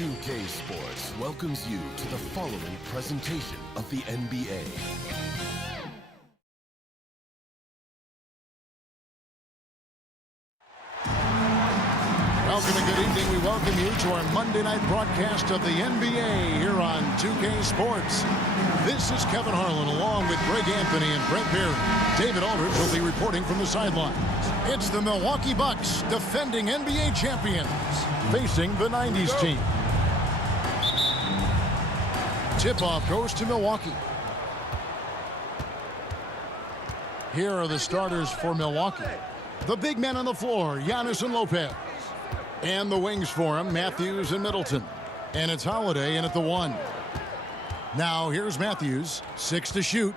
2K Sports welcomes you to the following presentation of the NBA. Welcome and good evening. We welcome you to our Monday night broadcast of the NBA here on 2K Sports. This is Kevin Harlan along with Greg Anthony and Brent Berry. David Aldridge will be reporting from the sidelines. It's the Milwaukee Bucks, defending NBA champions, facing the 90s team. Tip-off goes to Milwaukee. Here are the starters for Milwaukee. The big men on the floor, Giannis and Lopez. And the wings for him, Matthews and Middleton. And it's Holiday in at the 1. Now here's Matthews, 6 to shoot.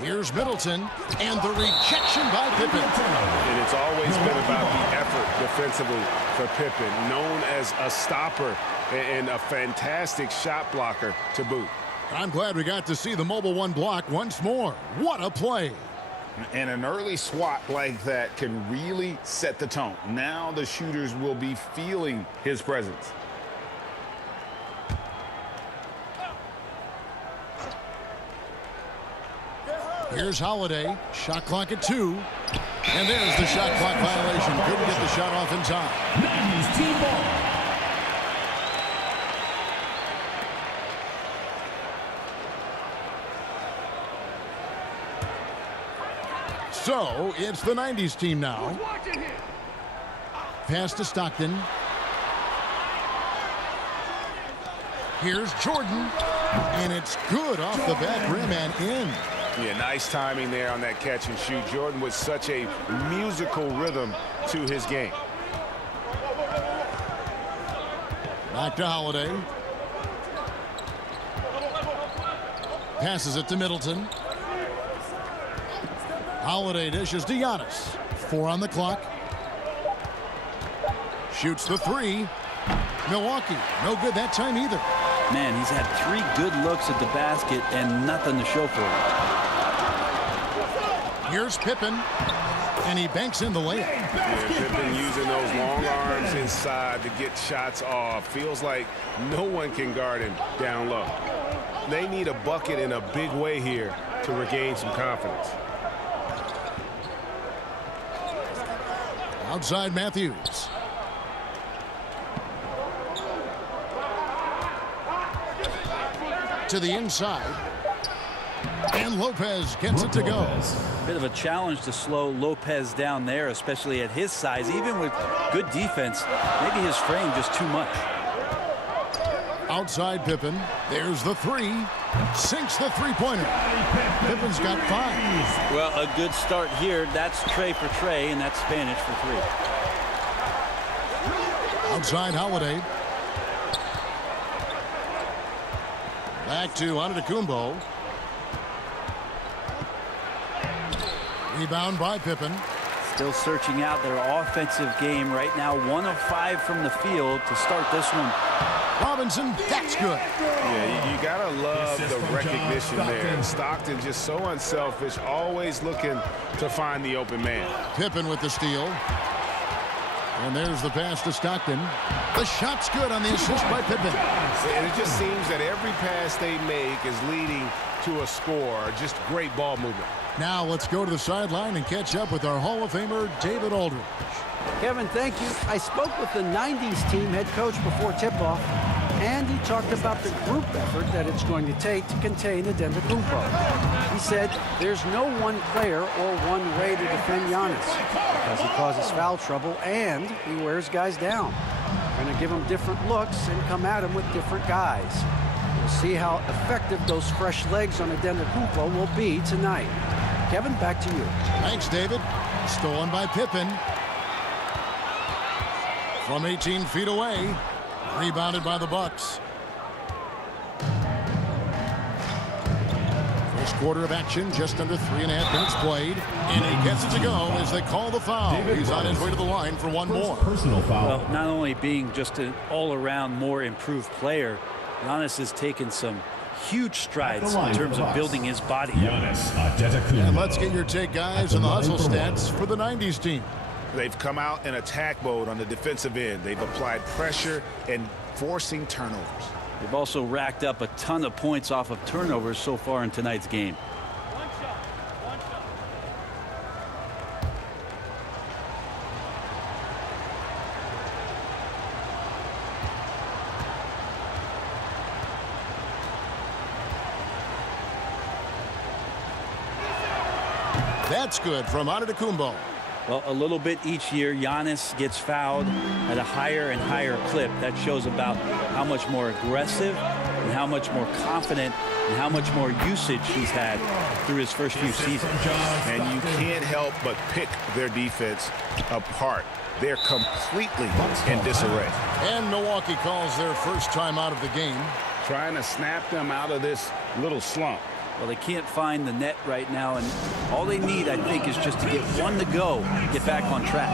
Here's Middleton, and the rejection by Pippen. And it's always been about the effort defensively for Pippen, known as a stopper and a fantastic shot blocker to boot. I'm glad we got to see the mobile 1 block once more. What a play. And an early swat like that can really set the tone. Now the shooters will be feeling his presence. Here's Holiday. Shot clock at 2. And there's the shot clock violation. Couldn't get the shot off in time. 90s team ball. So it's the 90s team now. Pass to Stockton. Here's Jordan. And it's good off the back rim and in. Yeah, nice timing there on that catch and shoot. Jordan with such a musical rhythm to his game. Back to Holiday. Passes it to Middleton. Holiday dishes to Giannis. 4 on the clock. Shoots the 3. Milwaukee, no good that time either. Man, he's had 3 good looks at the basket and nothing to show for it. Here's Pippen, and he banks in the layup. Yeah, Pippen using those long arms inside to get shots off. Feels like no one can guard him down low. They need a bucket in a big way here to regain some confidence. Outside Matthews. To the inside. And Lopez gets it to go. Bit of a challenge to slow Lopez down there, especially at his size. Even with good defense, maybe his frame just too much. Outside Pippen. There's the 3. Sinks the three-pointer. Pippen's got 5. Well, a good start here. That's Trey for Trey, and that's Spanish for 3. Outside Holiday. Back to Antetokounmpo. Rebound by Pippen. Still searching out their offensive game right now. 1 of 5 from the field to start this one. Robinson, that's good. Yeah, you gotta love the recognition there. Stockton just so unselfish, always looking to find the open man. Pippen with the steal. And there's the pass to Stockton. The shot's good on the assist by Pippen. And it just seems that every pass they make is leading to a score. Just great ball movement. Now let's go to the sideline and catch up with our Hall of Famer, David Aldridge. Kevin, thank you. I spoke with the 90s team head coach before tip-off, and he talked about the group effort that it's going to take to contain Antetokounmpo. He said there's no one player or one way to defend Giannis because he causes foul trouble and he wears guys down. We're going to give him different looks and come at him with different guys. We'll see how effective those fresh legs on Antetokounmpo will be tonight. Kevin, back to you. Thanks, David. Stolen by Pippen. From 18 feet away. Rebounded by the Bucks. First quarter of action, just under 3.5 minutes played. And he gets it to go as they call the foul. He's on his way to the line for one more. Personal foul. Well, not only being just an all-around more improved player, Giannis has taken some huge strides in terms of building his body. Giannis Antetokounmpo. And let's get your take, guys, on the hustle stats for the 90s team. They've come out in attack mode on the defensive end. They've applied pressure and forcing turnovers. They've also racked up a ton of points off of turnovers so far in tonight's game. That's good from Antetokounmpo. Well, a little bit each year, Giannis gets fouled at a higher and higher clip. That shows about how much more aggressive and how much more confident and how much more usage he's had through his first few seasons. And you can't help but pick their defense apart. They're completely in disarray. And Milwaukee calls their first time out of the game. Trying to snap them out of this little slump. Well, they can't find the net right now, and all they need, I think, is just to get one to go, get back on track.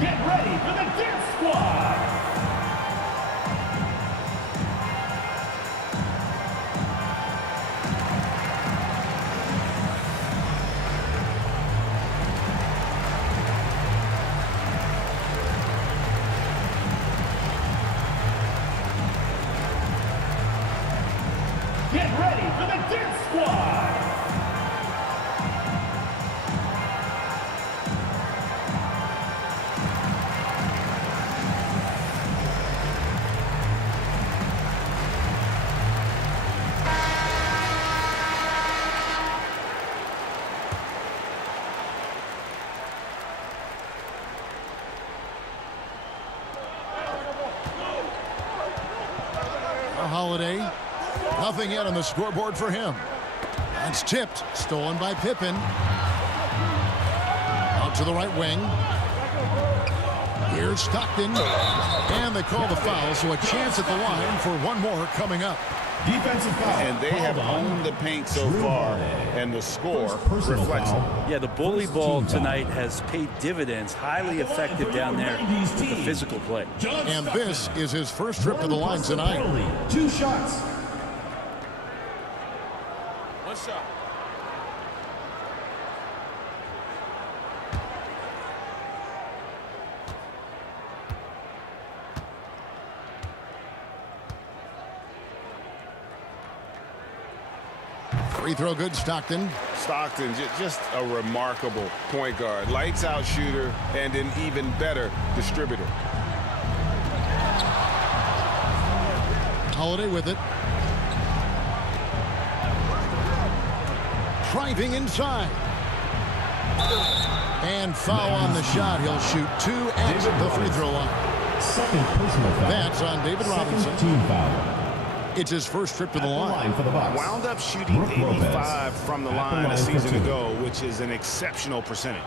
Get ready for the Dance Squad! Get ready for the Dance Squad! Holiday. Nothing yet on the scoreboard for him. That's tipped. Stolen by Pippen. Out to the right wing. Here's Stockton. And they call the foul, so a chance at the line for one more coming up. Defensive foul. And they have owned the paint so far, and the score reflects it. Yeah, the bully ball tonight has paid dividends. Highly effective down there with the physical play. And this is his first trip to the line tonight. 2 shots. One shot. Free throw good, Stockton. Stockton, just a remarkable point guard. Lights out shooter and an even better distributor. Holiday with it. Driving inside. And foul on the shot. He'll shoot 2 at the free throw line. Second personal foul. That's on David Robinson. Team foul. It's his first trip to the line. For the Bucks. Wound up shooting 85 from the line a season ago, which is an exceptional percentage.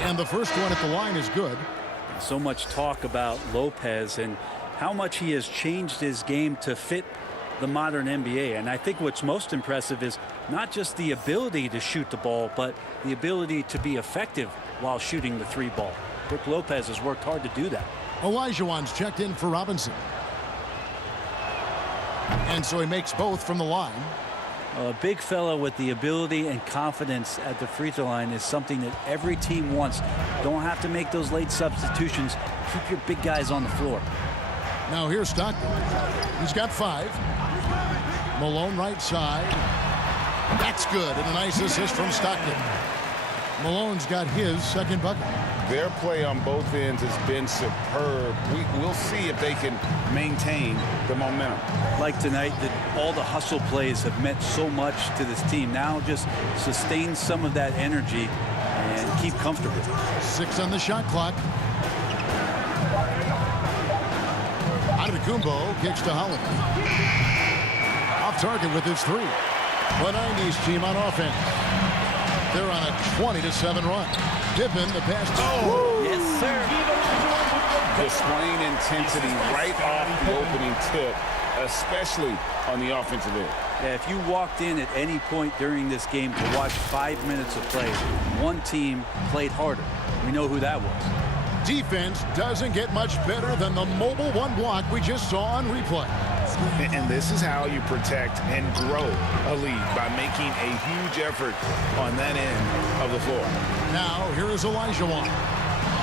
And the first one at the line is good. So much talk about Lopez and how much he has changed his game to fit the modern NBA. And I think what's most impressive is not just the ability to shoot the ball, but the ability to be effective while shooting the 3 ball. Brook Lopez has worked hard to do that. Olajuwon's checked in for Robinson. And so he makes both from the line. A big fella with the ability and confidence at the free throw line is something that every team wants. Don't have to make those late substitutions. Keep your big guys on the floor. Now here's Stockton. He's got 5. Malone right side. That's good. And a nice assist from Stockton. Malone's got his second bucket. Their play on both ends has been superb. We'll see if they can maintain the momentum. Like tonight, all the hustle plays have meant so much to this team. Now just sustain some of that energy and keep comfortable. 6 on the shot clock. Antetokounmpo kicks to Holiday. Off target with his 3. The 90s team on offense. They're on a 20-7 run. Pippen, the pass. Oh, yes, sir. Displaying intensity right off the opening tip, especially on the offensive end. Yeah, if you walked in at any point during this game to watch 5 minutes of play, one team played harder. We know who that was. Defense doesn't get much better than the mobile one block we just saw on replay. And this is how you protect and grow a lead, by making a huge effort on that end of the floor. Now, here is Olajuwon.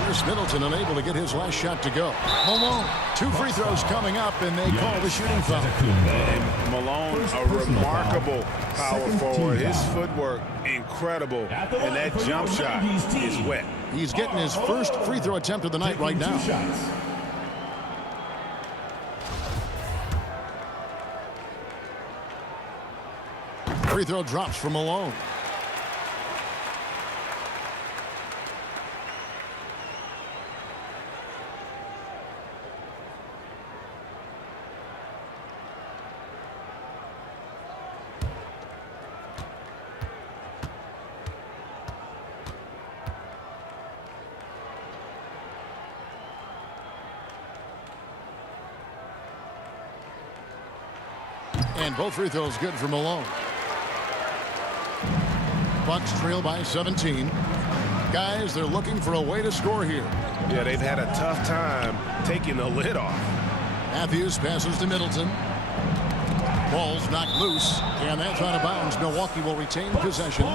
Here's Middleton unable to get his last shot to go. Malone, 2 free throws coming up, and they call the shooting foul. And Malone, a remarkable power forward. His footwork, incredible. And that jump shot is wet. He's getting his first free throw attempt of the night right now. Free throw drops for Malone. And both free throws good for Malone. Bucks trail by 17. Guys, they're looking for a way to score here. Yeah, they've had a tough time taking the lid off. Matthews passes to Middleton. Ball's knocked loose, and that's out of bounds. Milwaukee will retain possession.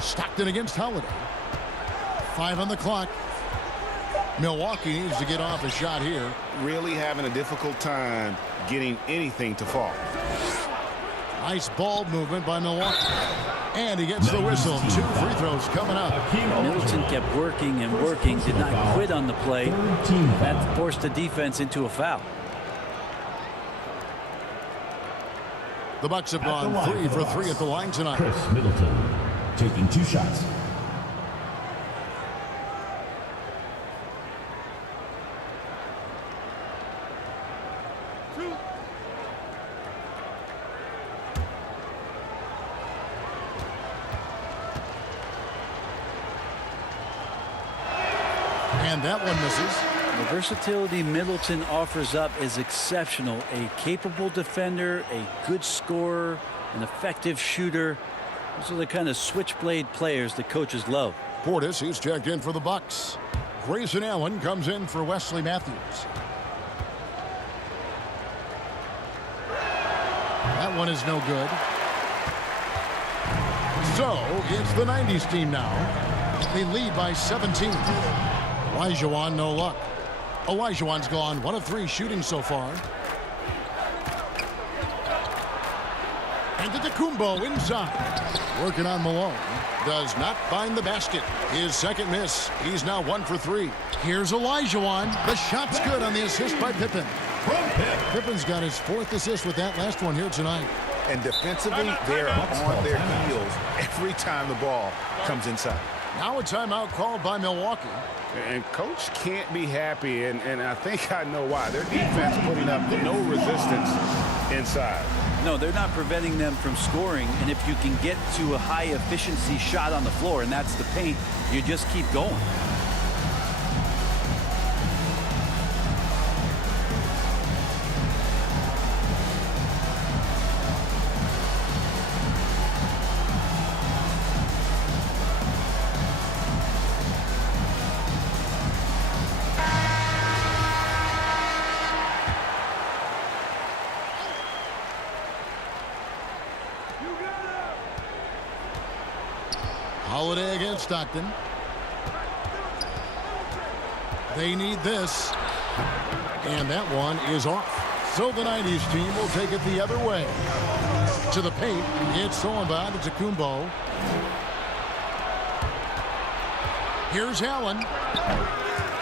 Stockton against Holiday. 5 on the clock. Milwaukee needs to get off a shot here. Really having a difficult time getting anything to fall. Nice ball movement by Milwaukee. And he gets the whistle. 2 free throws coming up. Middleton kept working and working, did not quit on the play. That forced the defense into a foul. The Bucks have gone 3 for 3 at the line tonight. Chris Middleton taking 2 shots. And that one misses. The versatility Middleton offers up is exceptional. A capable defender, a good scorer, an effective shooter. Those are the kind of switchblade players that coaches love. Portis, he's checked in for the Bucks. Grayson Allen comes in for Wesley Matthews. That one is no good. So it's the 90s team now. They lead by 17. Olajuwon, no luck. Olajuwon's gone 1 of 3 shooting so far. And Antetokounmpo inside. Working on Malone. Does not find the basket. His second miss. He's now 1 for 3. Here's Olajuwon. The shot's good on the assist by Pippen. Pippen's got his 4th assist with that last one here tonight. And defensively, they're on their heels every time the ball comes inside. Now a timeout called by Milwaukee. And coach can't be happy, and I think I know why. Their defense putting up no resistance inside. No, they're not preventing them from scoring, and if you can get to a high efficiency shot on the floor, and that's the paint, you just keep going. Holiday against Stockton. They need this. And that one is off. So the 90s team will take it the other way. To the paint. It's thrown by Antetokounmpo. Here's Allen.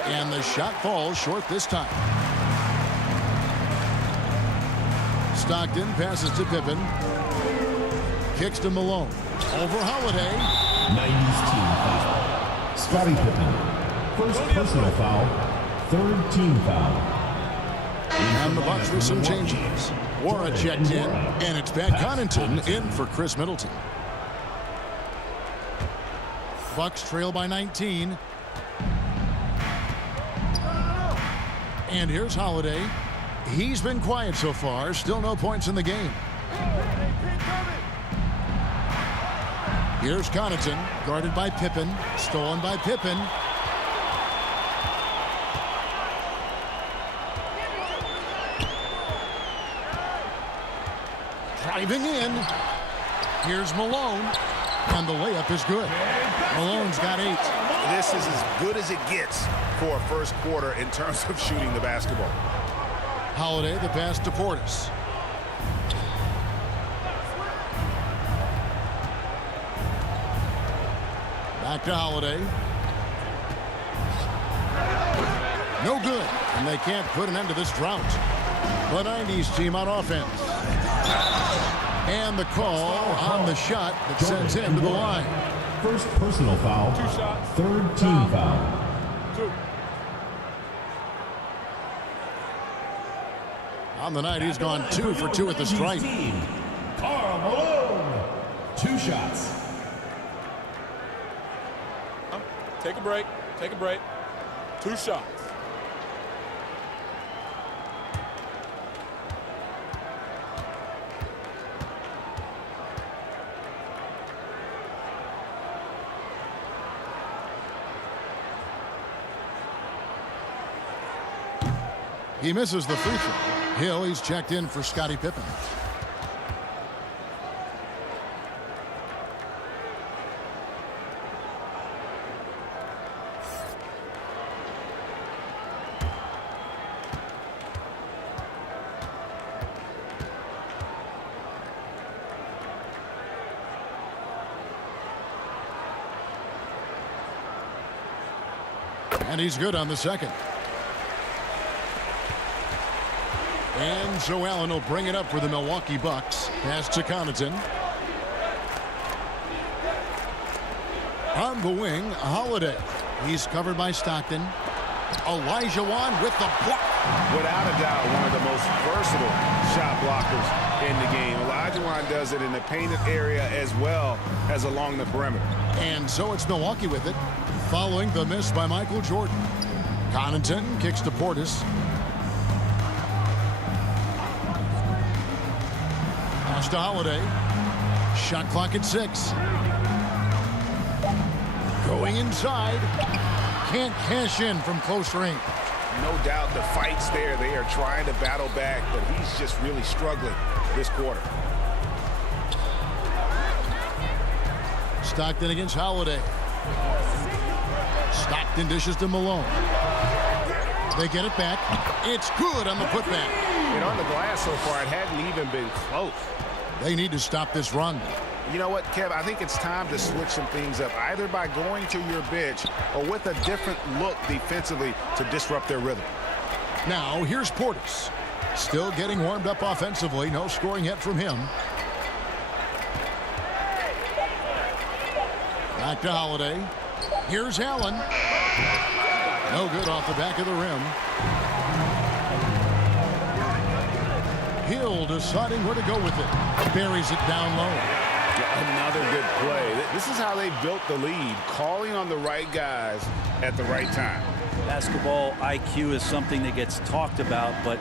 And the shot falls short this time. Stockton passes to Pippen. Kicks to Malone. Over Holiday. 90's team foul. Scottie Pippen. First personal foul. Third team foul. And the Bucks with some changes. Wara checked in, and it's Pat Connaughton in for Chris Middleton. Bucks trail by 19. And here's Holiday. He's been quiet so far. Still no points in the game. Here's Connaughton, guarded by Pippen. Stolen by Pippen. Driving in. Here's Malone. And the layup is good. Malone's got 8. This is as good as it gets for a first quarter in terms of shooting the basketball. Holiday, the pass to Portis. Back to Holiday. No good. And they can't put an end to this drought. The 90s team on offense. And the call on the shot that sends him to the line. First personal foul. 2 shots. Third team foul. 2. On the night, he's gone 2 for 2 at the stripe. Karl Malone. 2 shots. Take a break. Take a break. 2 shots. He misses the free throw. Hill, he's checked in for Scottie Pippen. And he's good on the second. And so Allen will bring it up for the Milwaukee Bucks. Pass to Connaughton. On the wing, Holiday. He's covered by Stockton. Elijah Wan with the block. Without a doubt, one of the most versatile shot blockers in the game. Elijah Wan does it in the painted area as well as along the perimeter. And so it's Milwaukee with it, following the miss by Michael Jordan. Connaughton kicks to Portis. Pass to Holiday. Shot clock at 6. Going inside. Can't cash in from close range. No doubt the fight's there. They are trying to battle back, but he's just really struggling this quarter. Stockton against Holiday. Stockton dishes to Malone. They get it back. It's good on the putback. And on the glass so far, it hadn't even been close. They need to stop this run. You know what, Kev? I think it's time to switch some things up, either by going to your bench or with a different look defensively to disrupt their rhythm. Now, here's Portis. Still getting warmed up offensively. No scoring yet from him. Back to Holiday. Here's Allen. No good off the back of the rim. Hill deciding where to go with it. Buries it down low. Another good play. This is how they built the lead, calling on the right guys at the right time. Basketball IQ is something that gets talked about, but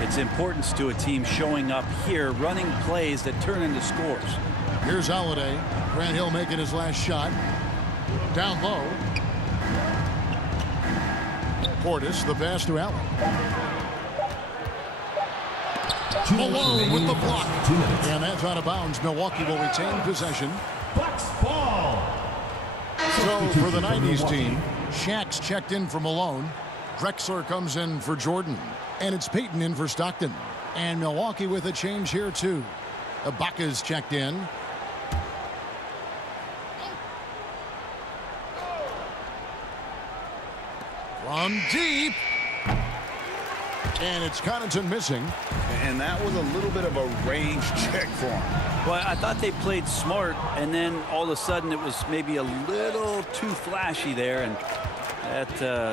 its importance to a team showing up here, running plays that turn into scores. Here's Holiday. Grant Hill making his last shot. Down low. Portis, the pass to Allen. Malone with the block. 2 minutes. And that's out of bounds. Milwaukee will retain possession. Bucks ball. So for the 90s team, Shaq's checked in for Malone. Drexler comes in for Jordan. And it's Payton in for Stockton. And Milwaukee with a change here too. Ibaka's checked in. From deep. And it's Connaughton missing. And that was a little bit of a range check for him. Well, I thought they played smart, and then all of a sudden it was maybe a little too flashy there, and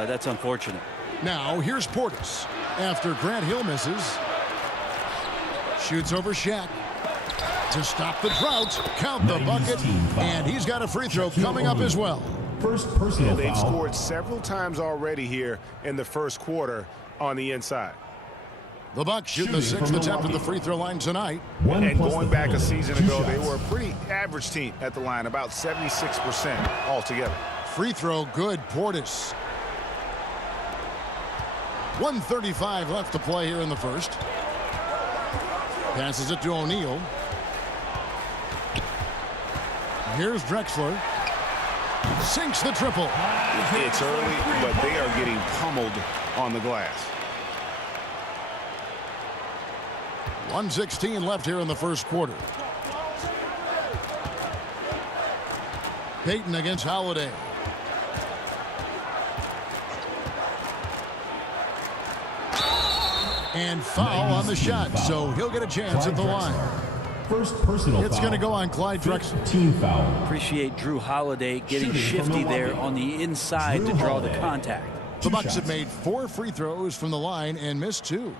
that's unfortunate. Now here's Portis. After Grant Hill misses. Shoots over Shaq. To stop the drought. Count the bucket. And he's got a free throw coming up as well. First personal They've foul. scored several times already here in the first quarter on the inside. The Bucks shooting the sixth attempt at the free throw line tonight. And going back a season ago, they were a pretty average team at the line, about 76% altogether. Free throw good, Portis. 1:35 left to play here in the first. Passes it to O'Neal. Here's Drexler. Sinks the triple. It's early, but they are getting pummeled on the glass. 1:16 left here in the first quarter. Payton against Holiday. And foul on the shot, so he'll get a chance at the line. First personal It's foul. going to go on Clyde Drexler. Team foul. Appreciate Drew Holiday getting Shooting from shifty there Milwaukee. on the inside to draw the contact. The Bucks have made 4 free throws from the line and missed 2.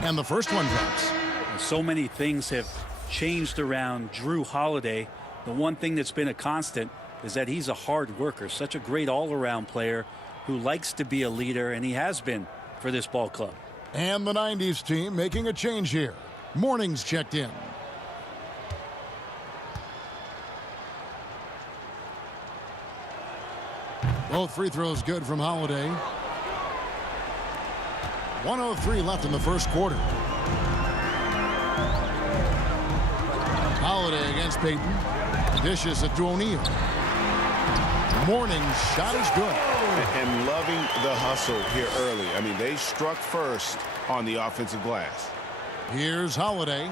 And the first one drops. So many things have changed around Drew Holiday. The one thing that's been a constant is that he's a hard worker, such a great all-around player who likes to be a leader, and he has been for this ball club. And the 90s team making a change here. Morning's checked in. Both free throws good from Holiday. 1:03 left in the first quarter. Holiday against Payton. Dishes it to O'Neal. Morning's shot is good. And loving the hustle here early. I mean, they struck first on the offensive glass. Here's Holiday.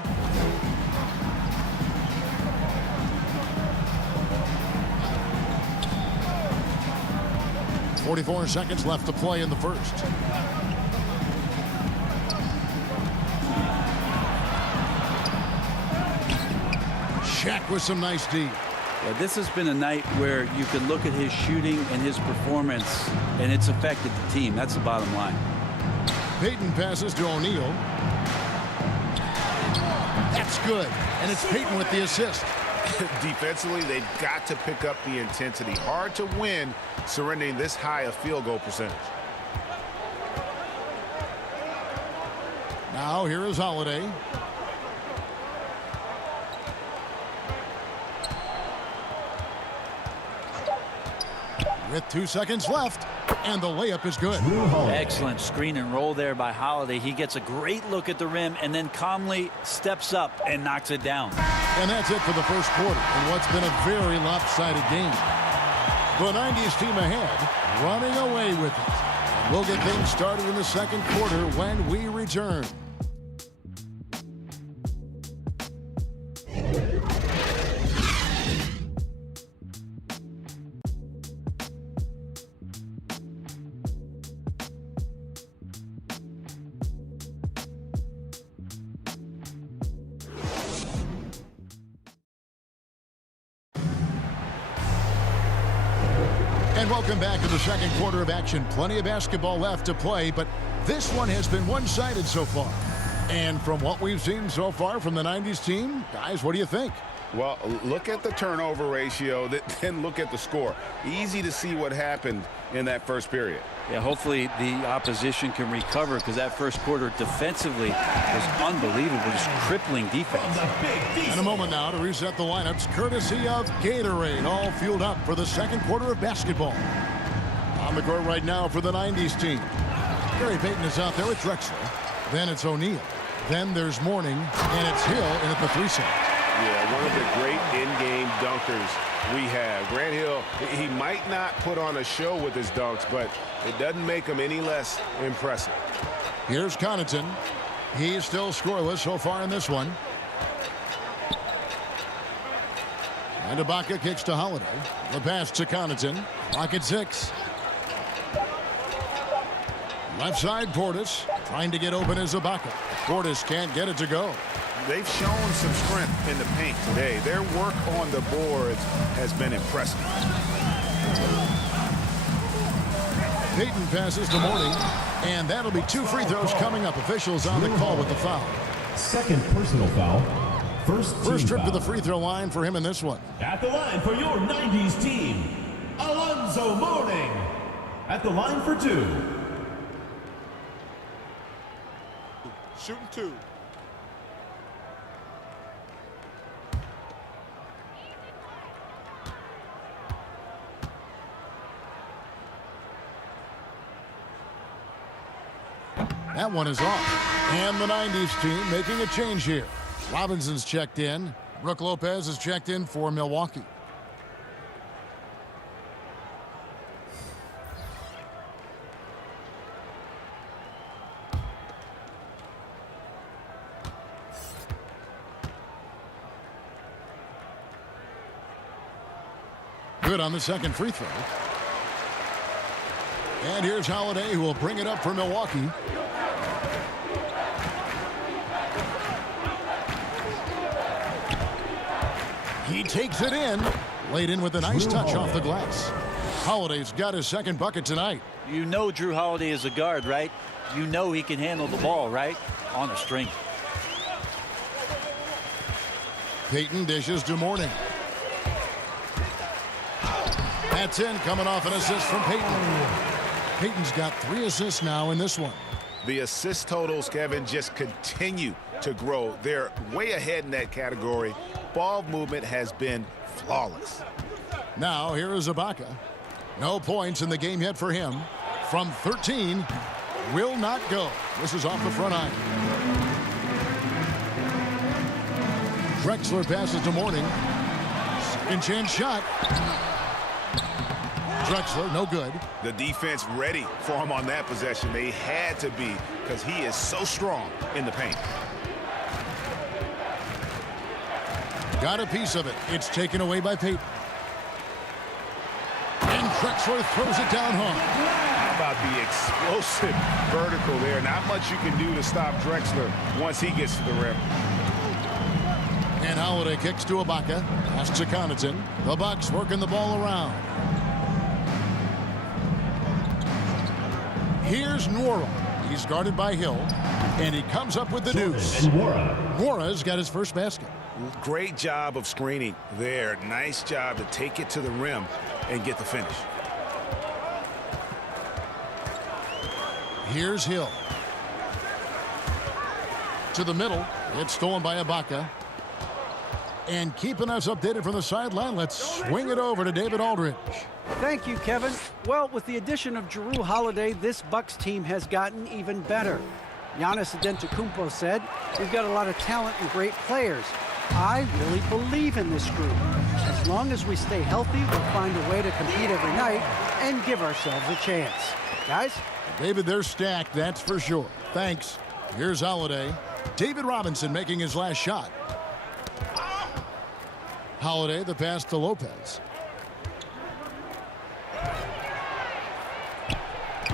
.44 seconds left to play in the first. Shaq with some nice D. Yeah, this has been a night where you can look at his shooting and his performance, and it's affected the team. That's the bottom line. Payton passes to O'Neal. That's good. And it's Payton with the assist. Defensively, they've got to pick up the intensity. Hard to win surrendering this high a field goal percentage. Now here is Holiday. With 2 seconds left, and the layup is good. Excellent screen and roll there by Holiday. He gets a great look at the rim and then calmly steps up and knocks it down. And that's it for the first quarter in what's been a very lopsided game. The 90s team ahead, running away with it. And we'll get things started in the second quarter when we return. And welcome back to the second quarter of action. Plenty of basketball left to play, but this one has been one-sided so far. And from what we've seen so far from the 90s team, guys, what do you think? Well, look at the turnover ratio, then look at the score. Easy to see what happened in that first period. Yeah, hopefully the opposition can recover, because that first quarter defensively was unbelievable, just crippling defense. In a moment now to reset the lineups, courtesy of Gatorade, all fueled up for the second quarter of basketball. On the court right now for the 90s team. Gary Payton is out there with Drexler. Then it's O'Neal. Then there's Morning, and it's Hill in at the 3 set. Yeah, one of the great in-game dunkers we have. Grant Hill, he might not put on a show with his dunks, but it doesn't make him any less impressive. Here's Connaughton. He's still scoreless so far in this one. And Ibaka kicks to Holiday. The pass to Connaughton. Lock at 6. Left side, Portis. Trying to get open is Ibaka. Portis can't get it to go. They've shown some strength in the paint today. Their work on the boards has been impressive. Payton passes to Mourning, and that'll be 2 free throws coming up. Officials on the call with the foul. Second personal foul. First trip foul. to the free throw line for him in this one. At the line for your 90s team, Alonzo Mourning. At the line for 2. Shooting 2. That one is off. And the 90s team making a change here. Robinson's checked in. Brook Lopez is checked in for Milwaukee. Good on the second free throw. And here's Holiday, who will bring it up for Milwaukee. He takes it in. Laid in with a nice touch off the glass. Holiday's got his second bucket tonight. You know Drew Holiday is a guard, right? You know he can handle the ball, right? On a string. Payton dishes to Mourning. That's in, coming off an assist from Payton. Payton's got 3 assists now in this one. The assist totals, Kevin, just continue to grow. They're way ahead in that category. Ball movement has been flawless. Now here is Ibaka. No points in the game yet for him. From 13, will not go. This is off the front iron. Drexler passes to Mourning. Second chance shot. Drexler, no good. The defense ready for him on that possession. They had to be, because he is so strong in the paint. Got a piece of it. It's taken away by Payton. And Drexler throws it down home. How about the explosive vertical there? Not much you can do to stop Drexler once he gets to the rim. And Holiday kicks to Ibaka. Pass to Connaughton. The Bucks working the ball around. Here's Nwora. He's guarded by Hill. And he comes up with the deuce. Nwora's got his first basket. Great job of screening there. Nice job to take it to the rim and get the finish. Here's Hill. To the middle. It's stolen by Ibaka. And keeping us updated from the sideline, let's swing it over to David Aldridge. Thank you, Kevin. Well, with the addition of Jrue Holiday, this Bucks team has gotten even better. Giannis Antetokounmpo said, "We've got a lot of talent and great players. I really believe in this group. As long as we stay healthy, we'll find a way to compete every night and give ourselves a chance." Guys? David, they're stacked, that's for sure. Thanks. Here's Holiday. David Robinson making his last shot. Holiday, the pass to Lopez.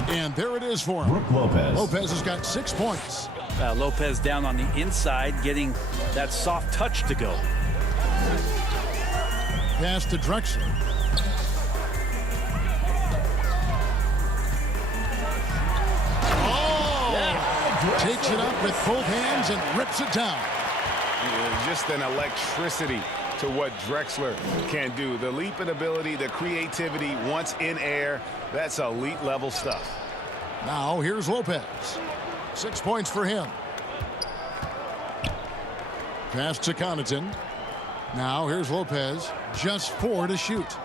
And there it is for him. Brook Lopez. Lopez has got 6 points. Lopez down on the inside, getting that soft touch to go. Pass to Drexler. Oh! Yeah. Takes it up with both hands and rips it down. Yeah, just an electricity to what Drexler can do. The leaping ability, the creativity once in air, that's elite level stuff. Now here's Lopez. 6 points for him. Pass to Connaughton. Now here's Lopez. Just 4 to shoot.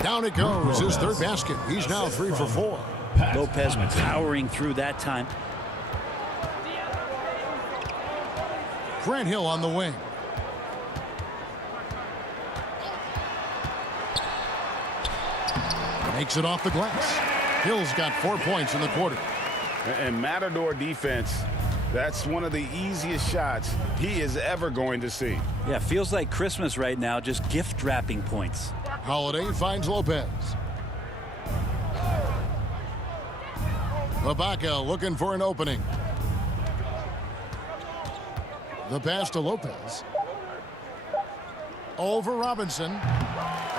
Down it goes. His third basket. He's now 3 for 4. Lopez powering through that time. Grant Hill on the wing. Makes it off the glass. Hill's got 4 points in the quarter. And Matador defense, that's one of the easiest shots he is ever going to see. Yeah, feels like Christmas right now, just gift wrapping points. Holiday finds Lopez. Ibaka looking for an opening. The pass to Lopez. Over Robinson.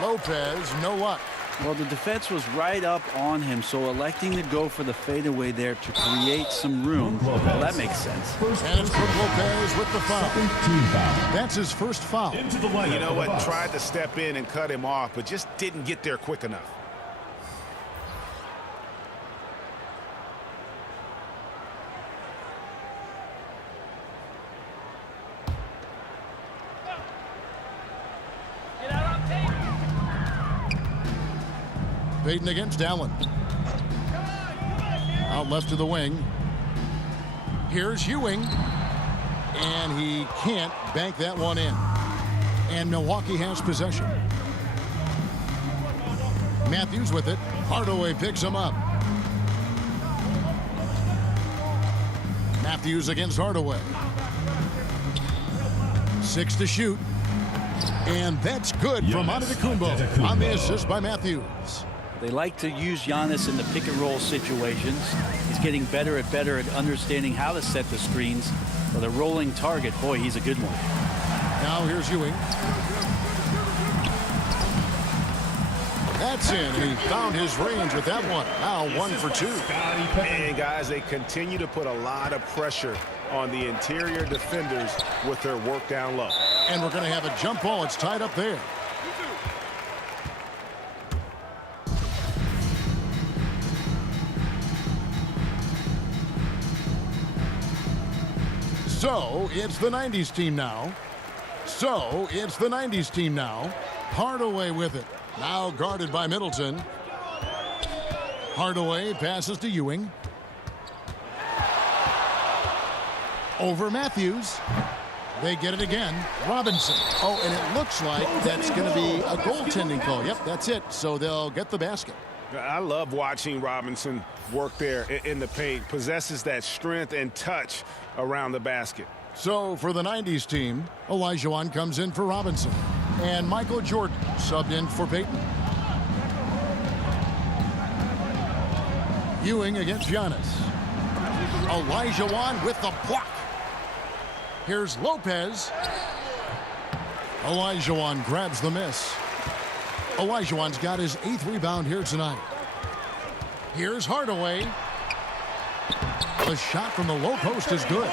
Lopez, no luck. Well, the defense was right up on him, so electing to go for the fadeaway there to create some room, well, that makes sense. And it's Brook Lopez with the foul. Team foul. That's his first foul. Into the lineup. You know what? Tried to step in and cut him off, but just didn't get there quick enough. Payton against Allen. Out left to the wing. Here's Ewing. And he can't bank that one in. And Milwaukee has possession. Matthews with it. Hardaway picks him up. Matthews against Hardaway. 6 to shoot. And that's good from Antetokounmpo on the assist by Matthews. They like to use Giannis in the pick and roll situations. He's getting better at understanding how to set the screens. But a rolling target, boy, he's a good one. Now here's Ewing. That's in, and he found his range with that one. Now 1 for 2. And guys, they continue to put a lot of pressure on the interior defenders with their work down low. And we're going to have a jump ball. It's tied up there. So it's the 90s team now. Hardaway with it. Now guarded by Middleton. Hardaway passes to Ewing. Over Matthews. They get it again. Robinson. Oh, and it looks like that's going to be a goaltending call. Yep, that's it. So they'll get the basket. I love watching Robinson work there in the paint. Possesses that strength and touch around the basket. So for the 90s team, Olajuwon comes in for Robinson. And Michael Jordan subbed in for Payton. Ewing against Giannis. Olajuwon with the block. Here's Lopez. Olajuwon grabs the miss. Olajuwon's got his 8th rebound here tonight. Here's Hardaway. The shot from the low post is good.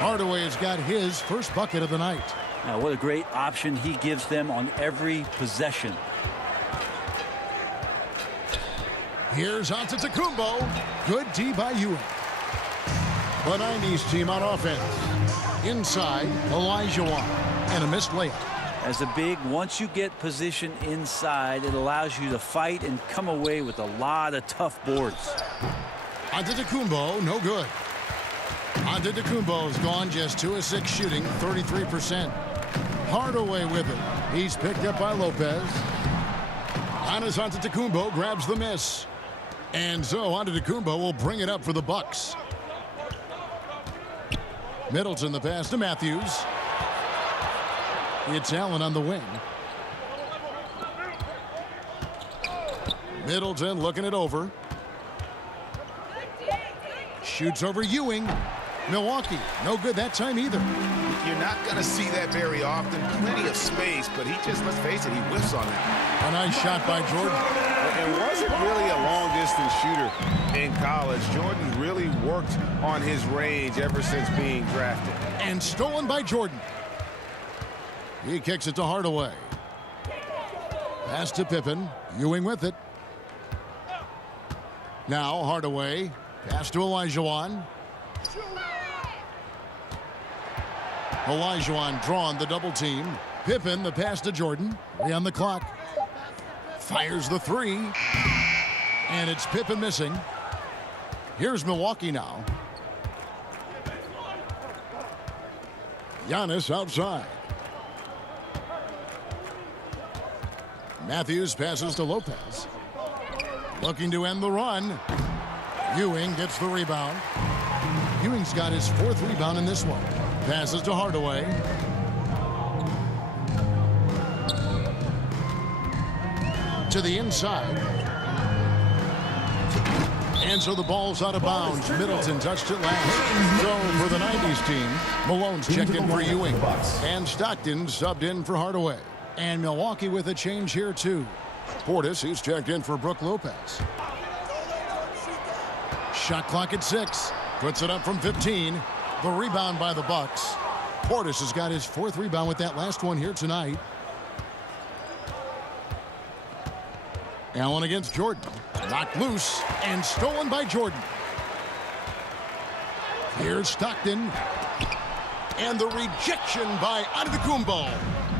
Hardaway has got his first bucket of the night. Now, what a great option he gives them on every possession. Here's Antetokounmpo. Good D by Ewing. The 90s team on offense. Inside, Olajuwon. And a missed layup. As a big, once you get position inside, it allows you to fight and come away with a lot of tough boards. Antetokounmpo, no good. Antetokounmpo's gone just 2 of 6 shooting, 33%. Hardaway with it. He's picked up by Lopez. Giannis Antetokounmpo grabs the miss. And so Antetokounmpo will bring it up for the Bucks. Middleton the pass to Matthews. It's Allen on the wing. Middleton looking it over. Shoots over Ewing. Milwaukee, no good that time either. You're not going to see that very often. Plenty of space, but he just, let's face it, he whiffs on that. A nice shot by Jordan. And wasn't really a long-distance shooter in college. Jordan really worked on his range ever since being drafted. And stolen by Jordan. He kicks it to Hardaway. Pass to Pippen. Ewing with it. Now Hardaway. Pass to Olajuwon. Olajuwon drawn the double team. Pippen the pass to Jordan. 3 on the clock. Fires the 3. And it's Pippen missing. Here's Milwaukee now. Giannis outside. Matthews passes to Lopez. Looking to end the run. Ewing gets the rebound. Ewing's got his 4th rebound in this one. Passes to Hardaway. To the inside. And so the ball's out of bounds. Middleton touched it last. So for the 90s team, Malone's checked in for Ewing. And Stockton subbed in for Hardaway. And Milwaukee with a change here too. Portis, who's checked in for Brook Lopez. Shot clock at 6. Puts it up from 15. The rebound by the Bucks. Portis has got his 4th rebound with that last one here tonight. Allen against Jordan. Knocked loose and stolen by Jordan. Here's Stockton. And the rejection by Antetokounmpo.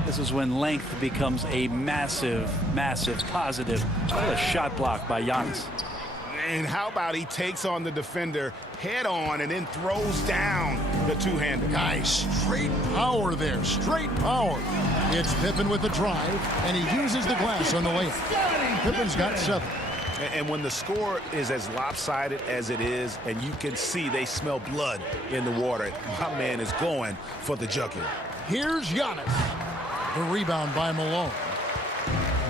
This is when length becomes a massive, massive positive. What a shot block by Giannis. And how about he takes on the defender head on and then throws down the two-hander. Nice straight power there. Straight power. It's Pippen with the drive, and he uses the glass on the layup. Pippen's got 7. And when the score is as lopsided as it is, and you can see they smell blood in the water, my man is going for the jugular. Here's Giannis. The rebound by Malone.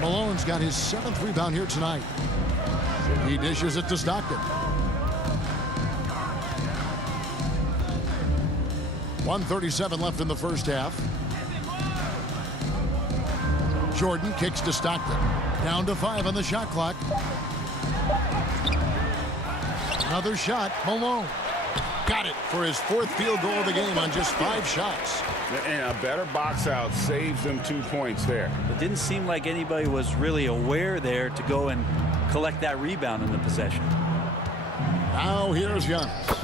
Malone's got his 7th rebound here tonight. He dishes it to Stockton. 1:37 left in the first half. Jordan kicks to Stockton. Down to 5 on the shot clock. Another shot, Malone. Got it for his 4th field goal of the game on just 5 shots. And a better box out saves them 2 points there. It didn't seem like anybody was really aware there to go and collect that rebound in the possession. Now here's Giannis.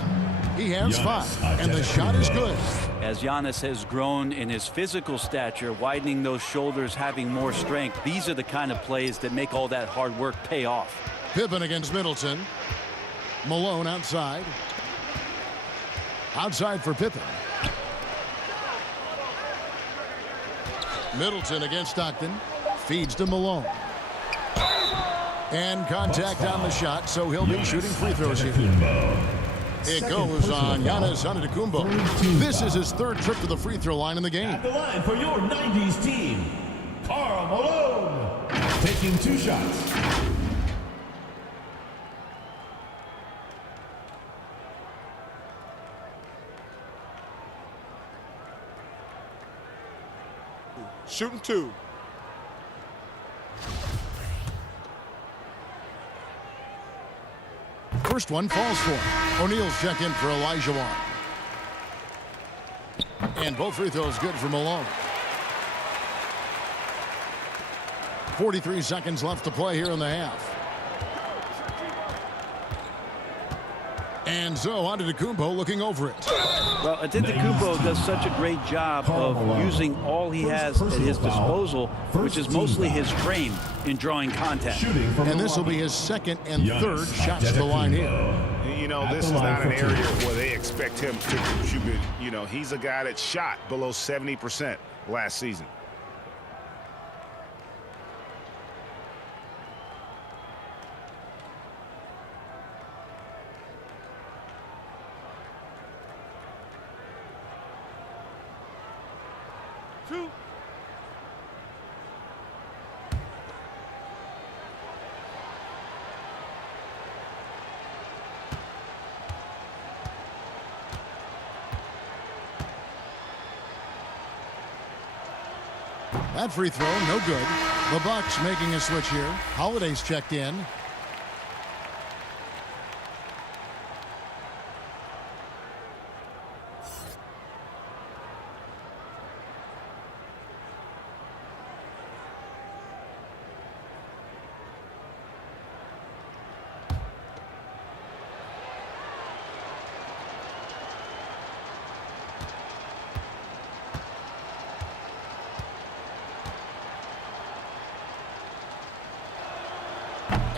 He has 5, and the shot is good. As Giannis has grown in his physical stature, widening those shoulders, having more strength, these are the kind of plays that make all that hard work pay off. Pippen against Middleton. Malone outside. Outside for Pippen. Middleton against Stockton. Feeds to Malone. And contact on the shot, so he'll be shooting free throws here. It goes on Giannis Antetokounmpo. This is his 3rd trip to the free throw line in the game. At the line for your 90s team, Karl Malone, taking 2 shots. Shooting 2. First one falls for him. O'Neal's check in for Elijah. And both free throws good for Malone. 43 seconds left to play here in the half. And so Antetokounmpo looking over it. Well, Antetokounmpo does such a great job of using all he has at his disposal, which is mostly his frame in drawing contact. And this will be his 2nd and 3rd shots to the line here. You know, this is not an area where they expect him to contribute. You know, he's a guy that shot below 70% last season. That free throw, no good. The Bucks making a switch here. Holiday's checked in.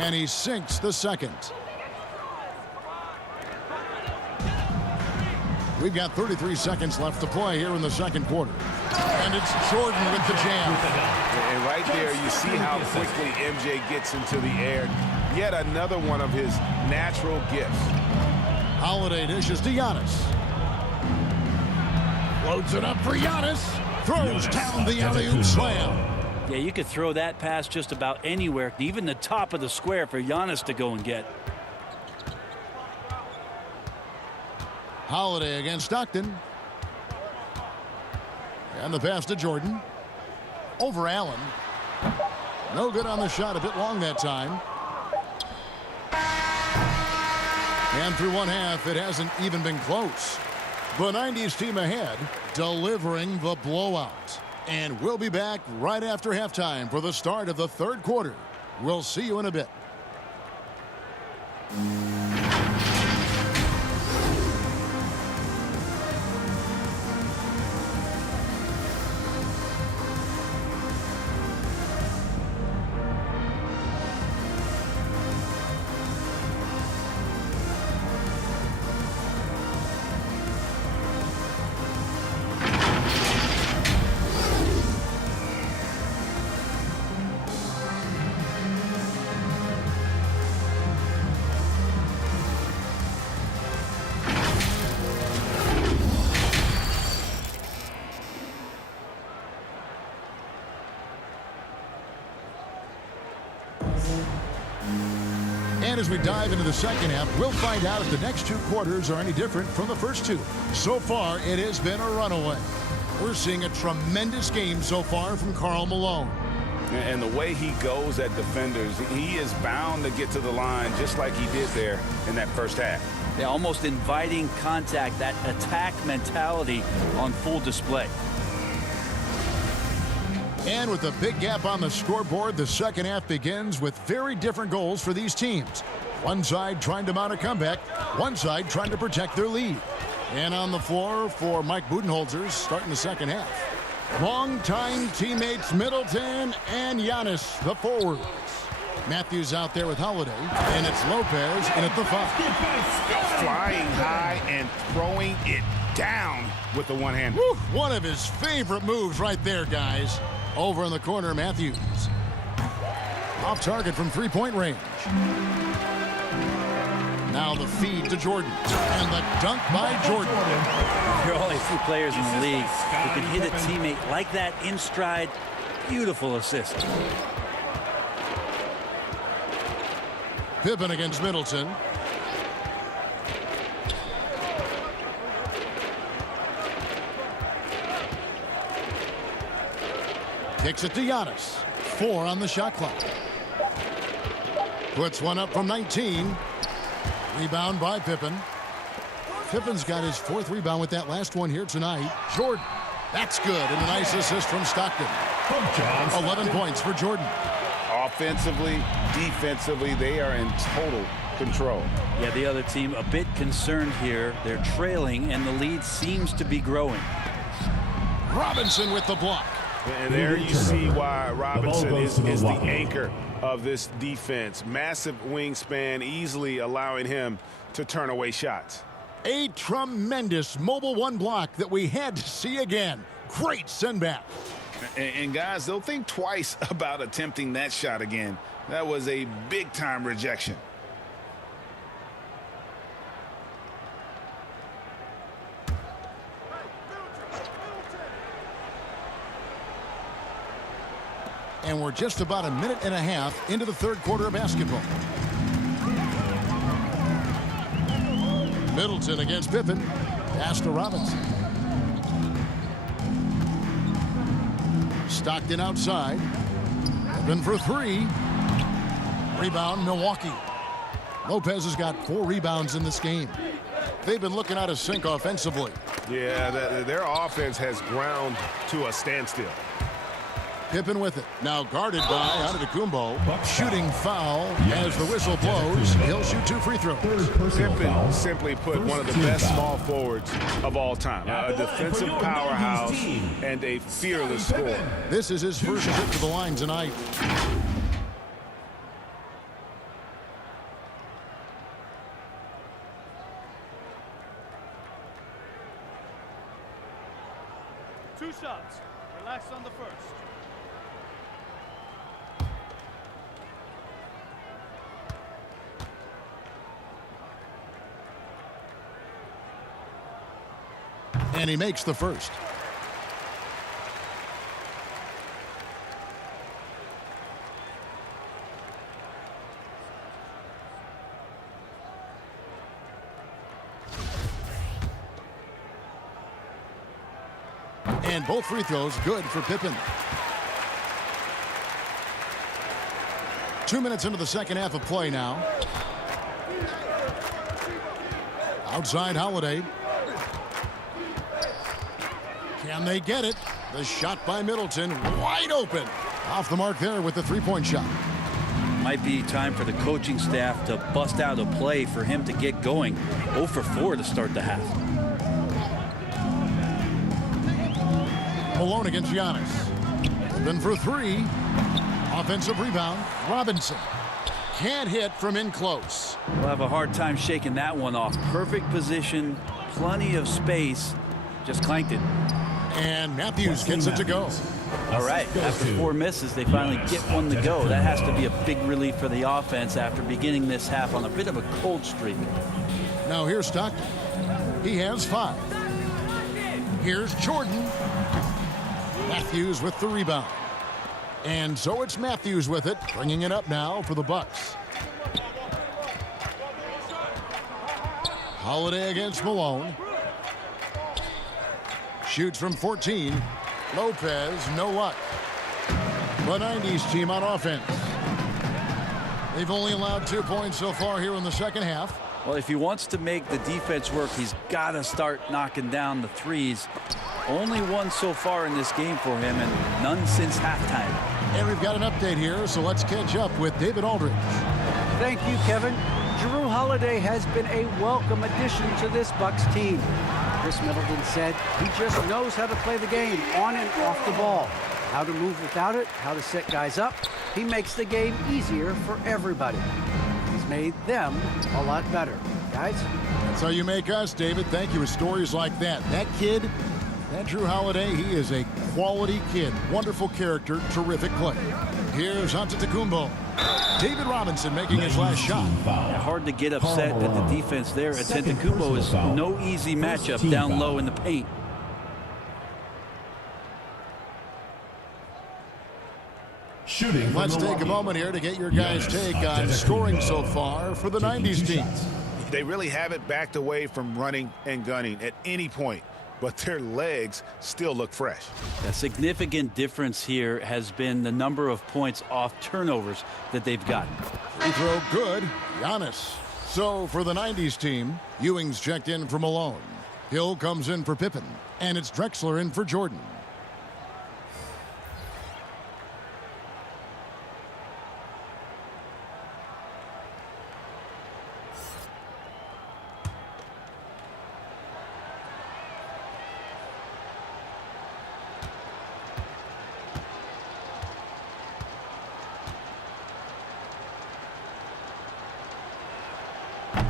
And he sinks the 2nd. We've got 33 seconds left to play here in the 2nd quarter. And it's Jordan with the jam. And right there, you see how quickly MJ gets into the air. yet another one of his natural gifts. Holiday dishes to Giannis. Loads it up for Giannis. Throws down the alley-oop slam. Yeah, you could throw that pass just about anywhere, even the top of the square for Giannis to go and get. Holiday against Stockton. And the pass to Jordan. Over Allen. No good on the shot, a bit long that time. And through one half, it hasn't even been close. The 90s team ahead, delivering the blowout. And we'll be back right after halftime for the start of the third quarter. We'll see you in a bit. And as we dive into the second half, we'll find out if the next two quarters are any different from the first two. So far, it has been a runaway. We're seeing a tremendous game so far from Karl Malone. And the way he goes at defenders, he is bound to get to the line just like he did there in that first half. Yeah, almost inviting contact, that attack mentality on full display. And with a big gap on the scoreboard, the second half begins with very different goals for these teams. One side trying to mount a comeback, one side trying to protect their lead. And on the floor for Mike Budenholzer starting the second half. Longtime teammates Middleton and Giannis, the forwards. Matthews out there with Holiday, and it's Lopez in at the 5. Flying high and throwing it down with the one-hand. One of his favorite moves right there, guys. Over in the corner, Matthews. Off target from three-point range. Now the feed to Jordan. And the dunk by Jordan. There are only a few players in the league who can hit a teammate like that in stride. Beautiful assist. Pippen against Middleton. Kicks it to Giannis. 4 on the shot clock. Puts one up from 19. Rebound by Pippen. Pippen's got his 4th rebound with that last one here tonight. Jordan. That's good. And a nice assist from Stockton. 11 points for Jordan. Offensively, defensively, they are in total control. Yeah, the other team a bit concerned here. They're trailing, and the lead seems to be growing. Robinson with the block. And there you see why Robinson is the anchor of this defense. Massive wingspan, easily allowing him to turn away shots. A tremendous mobile one block that we had to see again. Great send back. And guys, they'll think twice about attempting that shot again. That was a big-time rejection. And we're just about a minute and a half into the third quarter of basketball. Middleton against Pippen. Pass to Robinson. Stockton outside. Pippen for 3. Rebound, Milwaukee. Lopez has got 4 rebounds in this game. They've been looking out of sync offensively. Yeah, their offense has ground to a standstill. Pippen with it. Now guarded by Antetokounmpo. Shooting foul as the whistle blows. He'll shoot 2 free throws. Pippen, simply put, one of the best small forwards of all time. A defensive powerhouse and a fearless scorer. This is his first trip to the line tonight. Two shots. Relax on the first. And he makes the first. And both free throws good for Pippen. 2 minutes into the second half of play now. Outside Holiday. Can they get it? The shot by Middleton, wide open. Off the mark there with the three-point shot. Might be time for the coaching staff to bust out a play for him to get going. 0 for 4 to start the half. Malone against Giannis. Open for three. Offensive rebound. Robinson. Can't hit from in close. We'll have a hard time shaking that one off. Perfect position, plenty of space. Just clanked it. And Matthews gets it to go. All right, after 4 misses, they finally get one to go. That has to be a big relief for the offense after beginning this half on a bit of a cold streak. Now here's Stockton. He has 5. Here's Jordan. Matthews with the rebound. And so it's Matthews with it, bringing it up now for the Bucks. Holiday against Malone. Shoots from 14. Lopez, no luck. The 90s team on offense. They've only allowed 2 points so far here in the second half. Well, if he wants to make the defense work, he's got to start knocking down the threes. Only one so far in this game for him, and none since halftime. And we've got an update here, so let's catch up with David Aldridge. Thank you, Kevin. Jrue Holiday has been a welcome addition to this Bucks team. Chris Middleton said he just knows how to play the game on and off the ball. How to move without it, how to set guys up. He makes the game easier for everybody. He's made them a lot better. Guys? That's how you make us, David. Thank you with stories like that. That kid, that Jrue Holiday, he is a quality kid. Wonderful character, terrific play. Here's Antetokounmpo. David Robinson making his last shot. Hard to get upset at the defense there. Antetokounmpo is no easy matchup down low in the paint. Shooting. Let's take a moment here to get your guys' take on scoring so far for the 90s teams. They really haven't backed away from running and gunning at any point, but their legs still look fresh. A significant difference here has been the number of points off turnovers that they've gotten. Free throw good. Giannis. So for the 90s team, Ewing's checked in for Malone. Hill comes in for Pippen. And it's Drexler in for Jordan.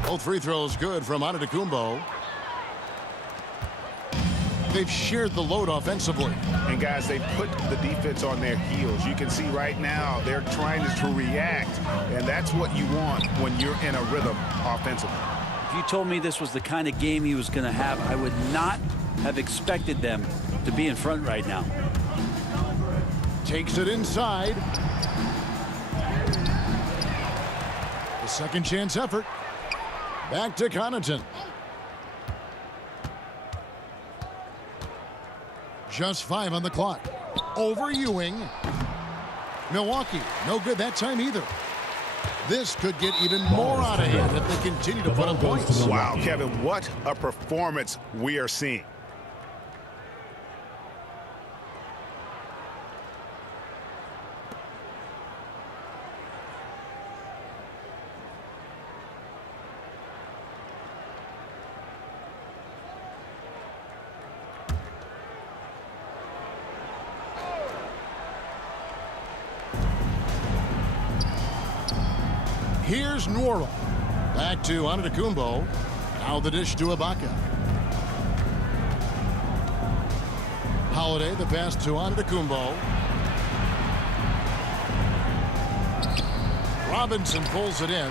Both free throws good from Antetokounmpo. They've shared the load offensively. And guys, they put the defense on their heels. You can see right now they're trying to react, and that's what you want when you're in a rhythm offensively. If you told me this was the kind of game he was going to have, I would not have expected them to be in front right now. Takes it inside. The second chance effort. Back to Connaughton. Just 5 on the clock. Over Ewing. Milwaukee, no good that time either. This could get even more out of hand if they continue to put up points. Wow, Kevin, what a performance we are seeing. Here's Nwora. Back to Antetokounmpo. Now the dish to Ibaka. Holiday, the pass to Antetokounmpo. Robinson pulls it in.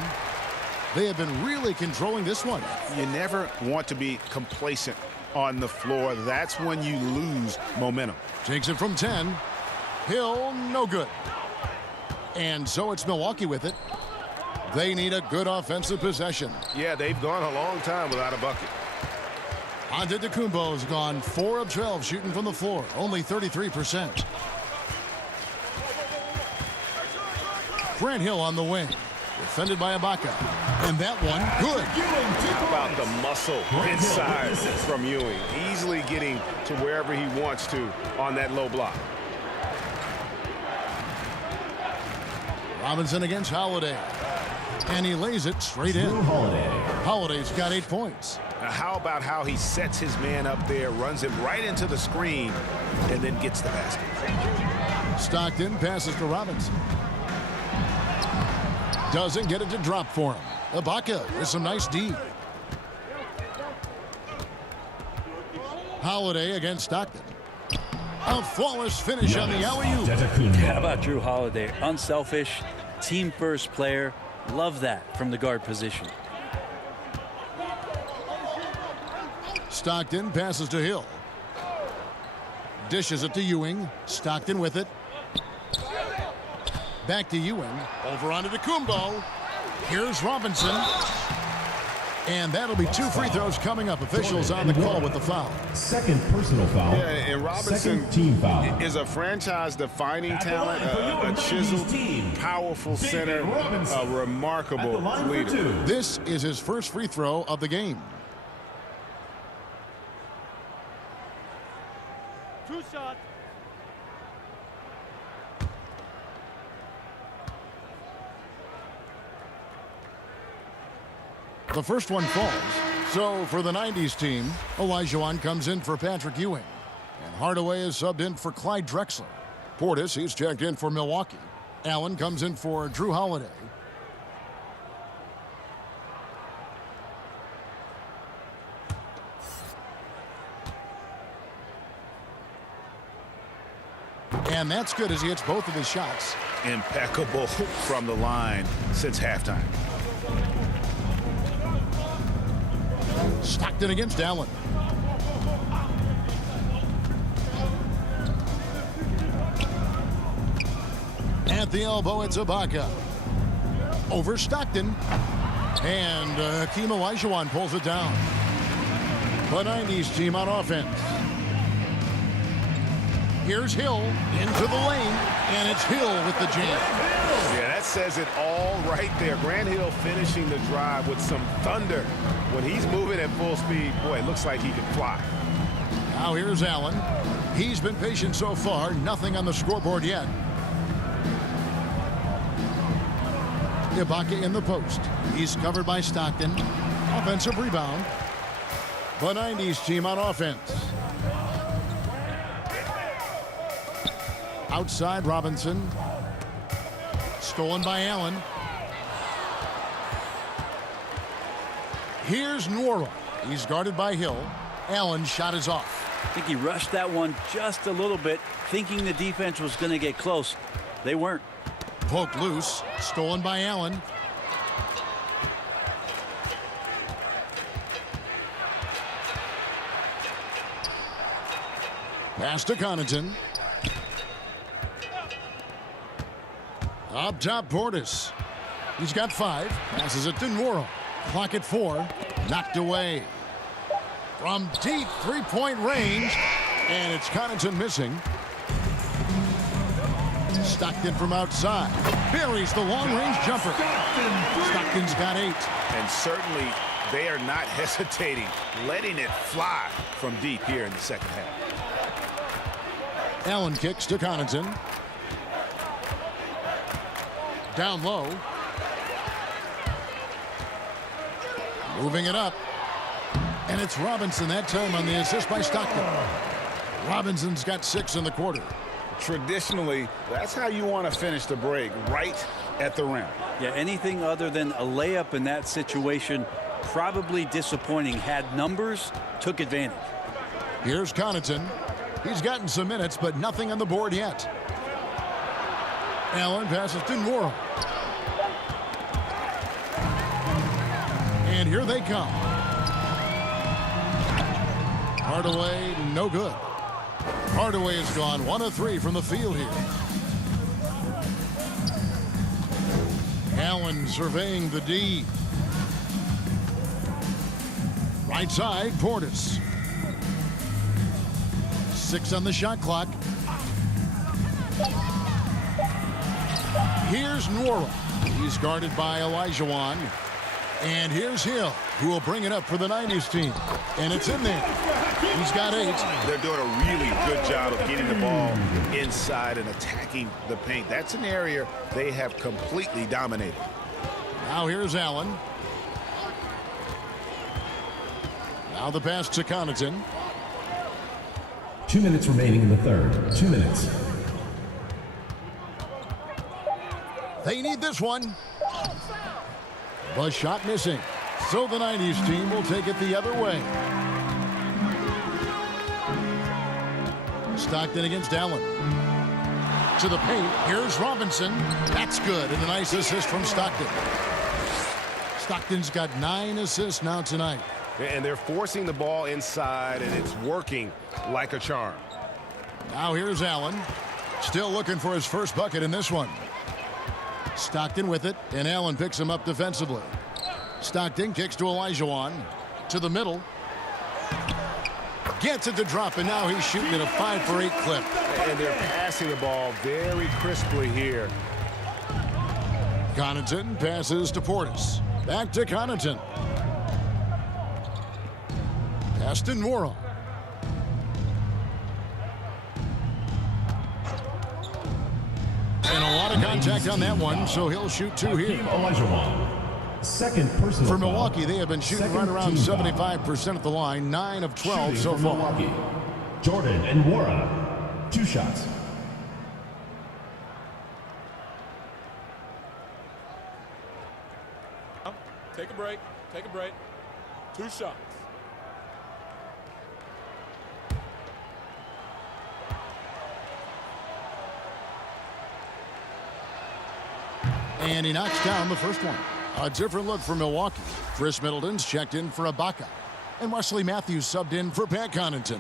They have been really controlling this one. You never want to be complacent on the floor. That's when you lose momentum. Takes it from 10. Hill, no good. And so it's Milwaukee with it. They need a good offensive possession. Yeah, they've gone a long time without a bucket. Antetokounmpo's gone 4 of 12 shooting from the floor, only 33%. Grant Hill on the wing, defended by Ibaka. And that one, good. How about the muscle inside from Ewing? Easily getting to wherever he wants to on that low block. Robinson against Holiday. And he lays it straight in. Holiday's got 8 points. Now how about how he sets his man up there, runs him right into the screen, and then gets the basket. Stockton passes to Robinson. Doesn't get it to drop for him. Ibaka with some nice D. Holiday against Stockton. A flawless finish on the alley-oop. How about Drew Holiday? Unselfish, team-first player. Love that from the guard position. Stockton passes to Hill. Dishes it to Ewing. Stockton with it. Back to Ewing. Over onto Kumbo. Here's Robinson. And that'll be 2 free throws coming up. Officials on the call with the foul. Second personal foul. Yeah, and Robinson Second team foul. is a franchise-defining talent, a chiseled, powerful center, a remarkable leader. This is his first free throw of the game. 2 shots. The first one falls. So for the 90s team, Olajuwon comes in for Patrick Ewing. And Hardaway is subbed in for Clyde Drexler. Portis, he's checked in for Milwaukee. Allen comes in for Drew Holiday. And that's good as he hits both of his shots. Impeccable from the line since halftime. Stockton against Allen. At the elbow, it's Ibaka. Over Stockton. And Hakeem Olajuwon pulls it down. The 90s team on offense. Here's Hill into the lane, and it's Hill with the jam. Yeah, that says it all right there. Grant Hill finishing the drive with some thunder. When he's moving at full speed, boy, it looks like he can fly. Now here's Allen. He's been patient so far. Nothing on the scoreboard yet. Ibaka in the post. He's covered by Stockton. Offensive rebound. The 90s team on offense. Outside Robinson. Stolen by Allen. Here's Nwora. He's guarded by Hill. Allen's shot is off. I think he rushed that one just a little bit, thinking the defense was going to get close. They weren't. Poked loose. Stolen by Allen. Pass to Connaughton. Up top, Portis. He's got 5. Passes it to Nwora. Clock at 4. Knocked away. From deep three-point range. And it's Connaughton missing. Stockton from outside. Buries the long-range jumper. Stockton's got 8. And certainly they are not hesitating, letting it fly from deep here in the second half. Allen kicks to Connaughton. Down low. Moving it up. And it's Robinson that time on the assist by Stockton. Robinson's got 6 in the quarter. Traditionally, that's how you want to finish the break, right at the rim. Yeah, anything other than a layup in that situation, probably disappointing. Had numbers, took advantage. Here's Connaughton. He's gotten some minutes, but nothing on the board yet. Allen passes to Nwora. And here they come. Hardaway, no good. Hardaway has gone 1 of 3 from the field here. Allen surveying the D. Right side, Portis. 6 on the shot clock. Here's Nwora. He's guarded by Olajuwon. And here's Hill, who will bring it up for the 90s team. And it's in there. He's got 8. They're doing a really good job of getting the ball inside and attacking the paint. That's an area they have completely dominated. Now here's Allen. Now the pass to Connaughton. 2 minutes remaining in the third. 2 minutes. They need this one. The shot missing. So the 90s team will take it the other way. Stockton against Allen. To the paint. Here's Robinson. That's good. And a nice assist from Stockton. Stockton's got 9 assists now tonight. And they're forcing the ball inside, and it's working like a charm. Now here's Allen. Still looking for his first bucket in this one. Stockton with it, and Allen picks him up defensively. Stockton kicks to Olajuwon. To the middle. Gets it to drop, and now he's shooting at a 5 for 8 clip. And they're passing the ball very crisply here. Connaughton passes to Portis. Back to Connaughton. Pass to Nwora. And a lot of contact on that one, so he'll shoot 2 here. Olajuwon. Second personal For foul. Milwaukee, they have been shooting right around 75% at the line, 9 of 12 Shooting so for far. Milwaukee. Jordan and Nwora. 2 shots. Take a break. Take a break. 2 shots. And he knocks down the first one. A different look for Milwaukee. Chris Middleton's checked in for Ibaka. And Wesley Matthews subbed in for Pat Connaughton.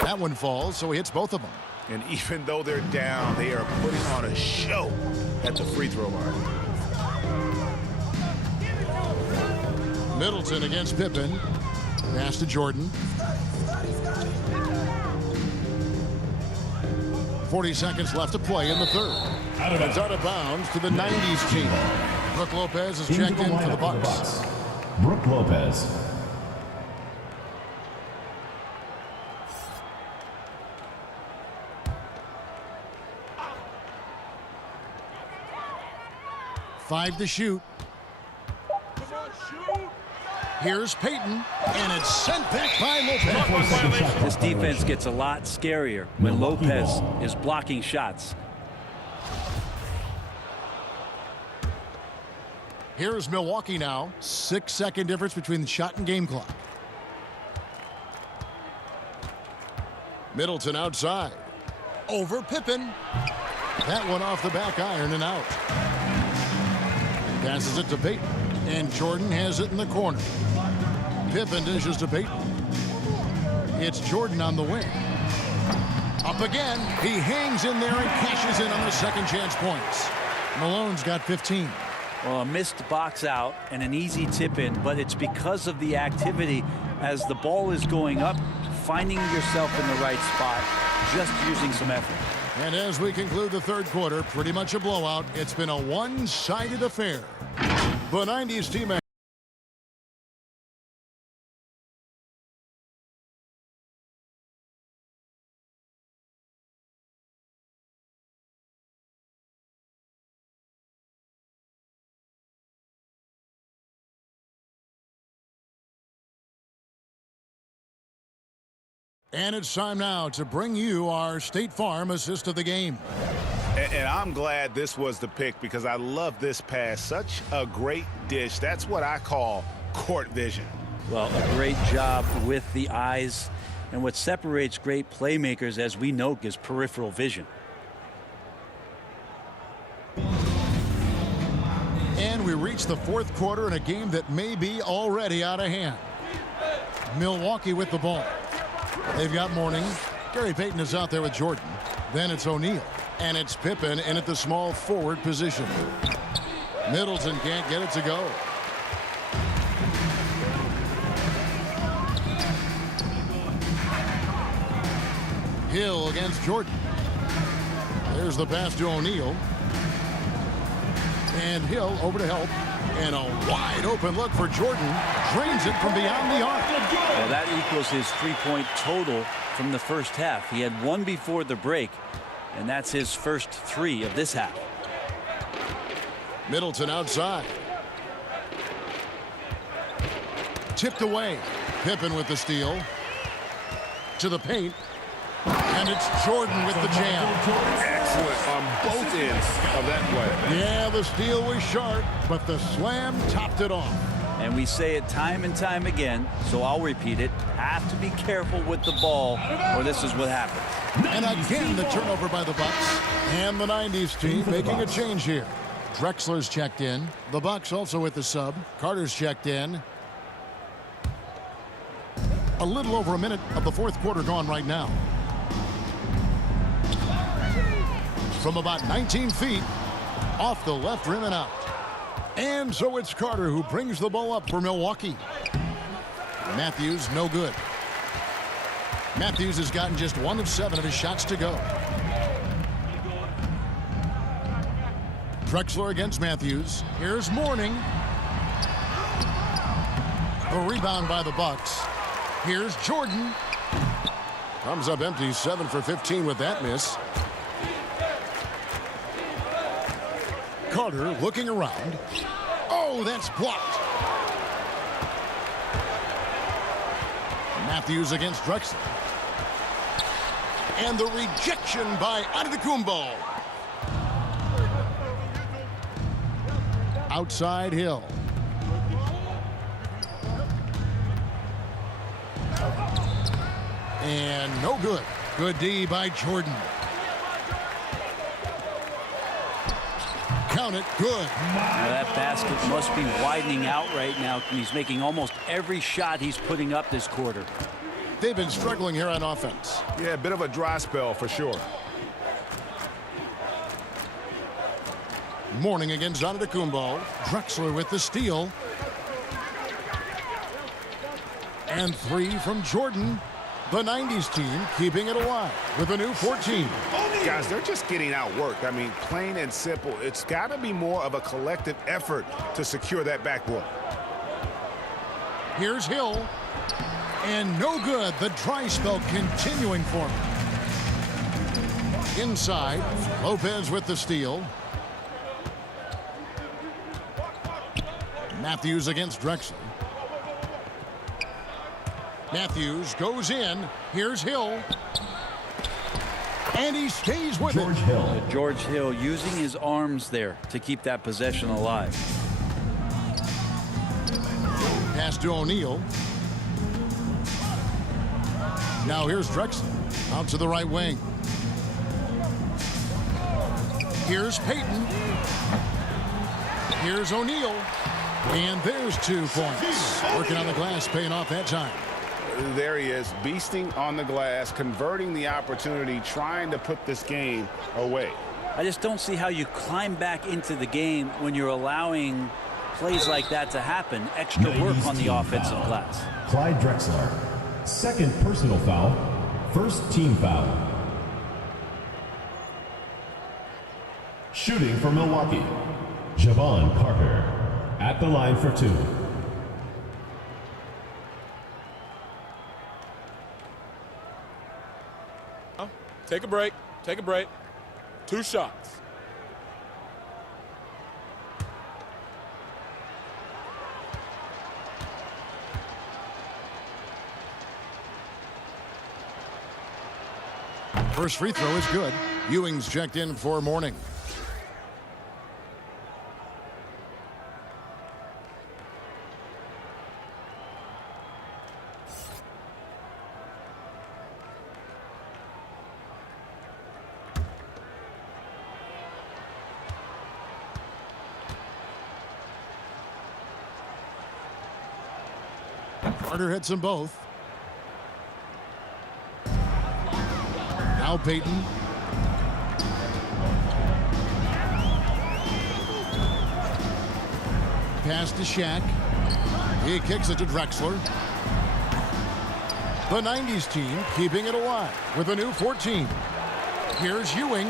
That one falls, so he hits both of them. And even though they're down, they are putting on a show at the free throw line. Middleton against Pippen. Pass to Jordan. 40 seconds left to play in the third. It's out of bounds to the 90s team. Brook Lopez is checked in for the Bucks. Brook Lopez. Five to shoot. Here's Payton, and it's sent back by Lopez. This defense gets a lot scarier when Lopez is blocking shots. Here's Milwaukee now. 6-second difference between the shot and game clock. Middleton outside. Over Pippen. That one off the back iron and out. Passes it to Payton. And Jordan has it in the corner. Pippen dishes to Payton. It's Jordan on the wing. Up again. He hangs in there and cashes in on the second chance points. Malone's got 15. Well, a missed box out and an easy tip in, but it's because of the activity as the ball is going up, finding yourself in the right spot, just using some effort. And as we conclude the third quarter, pretty much a blowout. It's been a one-sided affair. The 90s team. And it's time now to bring you our State Farm assist of the game. And I'm glad this was the pick because I love this pass. Such a great dish. That's what I call court vision. Well, a great job with the eyes And what separates great playmakers, as we know, is peripheral vision. And we reach the fourth quarter in a game that may be already out of hand. Milwaukee with the ball. They've got Mourning. Gary Payton is out there with Jordan. Then it's O'Neal. And it's Pippen in at the small forward position. Middleton can't get it to go. Hill against Jordan. There's the pass to O'Neal. And Hill over to help. And a wide open look for Jordan. Drains it from beyond the arc. Well, that equals his 3-point total from the first half. He had one before the break, and that's his first 3 of this half. Middleton outside. Tipped away. Pippen with the steal. To the paint. And it's Jordan with the jam. Excellent on both ends of that play. Yeah, the steal was sharp, but the slam topped it off. And we say it time and time again, so I'll repeat it. Have to be careful with the ball, or this is what happens. And again, the turnover by the Bucks. And the 90s team making a change here. Drexler's checked in. The Bucks also with the sub. Carter's checked in. A little over a minute of the fourth quarter gone right now. From about 19 feet, off the left rim and out. And so it's Carter who brings the ball up for Milwaukee. Matthews, no good. Matthews has gotten just 1 of 7 of his shots to go. Drexler against Matthews. Here's Mourning. The rebound by the Bucks. Here's Jordan. Comes up empty, 7 for 15 with that miss. Carter looking around. Oh, that's blocked. Matthews against Drexler. And the rejection by Antetokounmpo. Outside Hill. And no good. Good D by Jordan. Count it. Good. Now that basket must be widening out right now. He's making almost every shot he's putting up this quarter. They've been struggling here on offense. Yeah, a bit of a dry spell for sure. Mourning against Antetokounmpo. Drexler with the steal. And 3 from Jordan. The 90s team keeping it alive with a new 14. Guys, they're just getting outworked. I mean, plain and simple. It's got to be more of a collective effort to secure that backboard. Here's Hill. And no good. The dry spell continuing for him. Inside, Lopez with the steal. Matthews against Drexler. Matthews goes in. Here's Hill. And he stays with George it. Hill. George Hill using his arms there to keep that possession alive. Pass to O'Neal. Now here's Drexler. Out to the right wing. Here's Payton. Here's O'Neal. And there's 2 points. Working on the glass, paying off that time. There he is, beasting on the glass, converting the opportunity, trying to put this game away. I just don't see how you climb back into the game when you're allowing plays like that to happen. Extra work on the offensive glass. Clyde Drexler. Second personal foul. First team foul. Shooting for Milwaukee. Javon Carter. At the line for 2. Take a break. Take a break. 2 shots. First free throw is good. Ewing's checked in for Mourning. Carter hits them both. Now Payton. Pass to Shaq. He kicks it to Drexler. The 90s team keeping it alive with a new 14. Here's Ewing.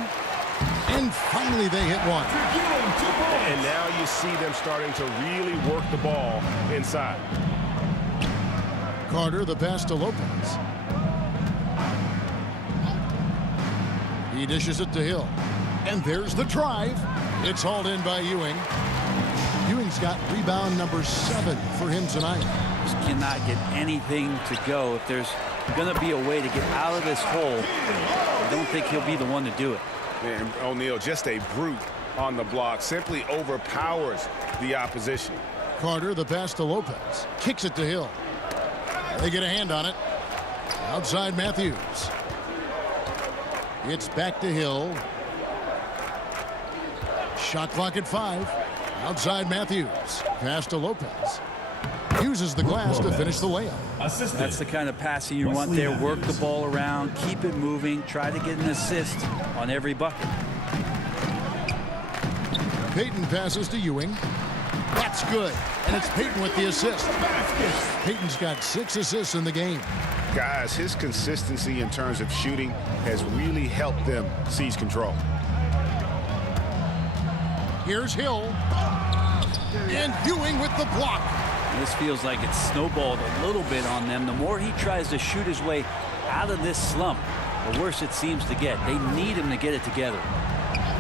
And finally they hit one. And now you see them starting to really work the ball inside. Carter, the pass to Lopez. He dishes it to Hill. And there's the drive. It's hauled in by Ewing. Ewing's got rebound number 7 for him tonight. Just cannot get anything to go. If there's going to be a way to get out of this hole, I don't think he'll be the one to do it. And O'Neal, just a brute on the block, simply overpowers the opposition. Carter, the pass to Lopez. Kicks it to Hill. They get a hand on it. Outside Matthews. It's back to Hill. Shot clock at 5. Outside Matthews. Pass to Lopez. Uses the glass to finish the layup. That's the kind of passing you want there. Work the ball around, keep it moving, try to get an assist on every bucket. Payton passes to Ewing. That's good. And it's Payton with the assist. Payton's got 6 assists in the game. Guys, his consistency in terms of shooting has really helped them seize control. Here's Hill. And Ewing with the block. This feels like it's snowballed a little bit on them. The more he tries to shoot his way out of this slump, the worse it seems to get. They need him to get it together.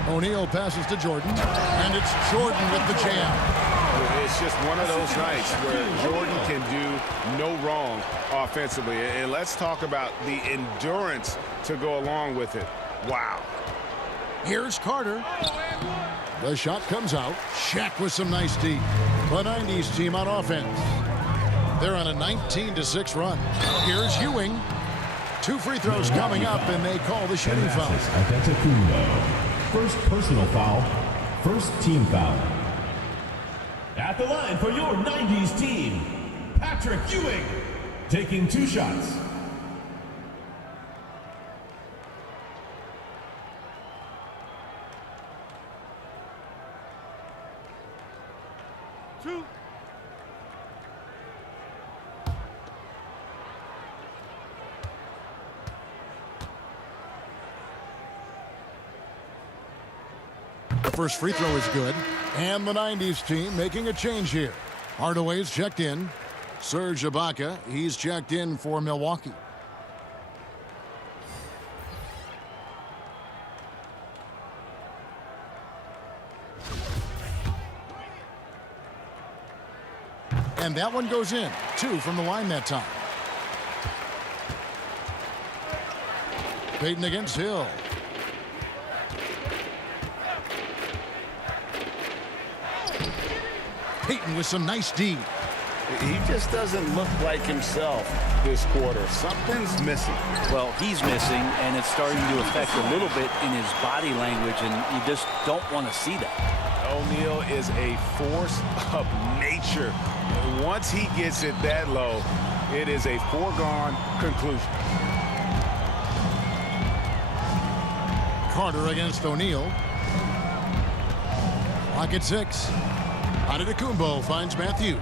O'Neal passes to Jordan, and it's Jordan with the jam. It's just one of those nights where Jordan can do no wrong offensively. And let's talk about the endurance to go along with it. Wow. Here's Carter. The shot comes out. Shaq with some nice D. The 90s team on offense. They're on a 19-6 run. Here's Ewing. 2 free throws coming up, and they call the shooting foul. First personal foul. First team foul. At the line for your 90s team, Patrick Ewing, taking 2 shots. The first free throw is good. And the 90s team making a change here. Hardaway's checked in. Serge Ibaka, he's checked in for Milwaukee. And that one goes in. 2 from the line that time. Payton against Hill. Payton with some nice D. He just doesn't look like himself this quarter. Something's missing. Well, he's missing, and it's starting to affect a little bit in his body language, and you just don't want to see that. O'Neal is a force of nature. Once he gets it that low, it is a foregone conclusion. Carter against O'Neal. Clock at 6. Antetokounmpo finds Matthews.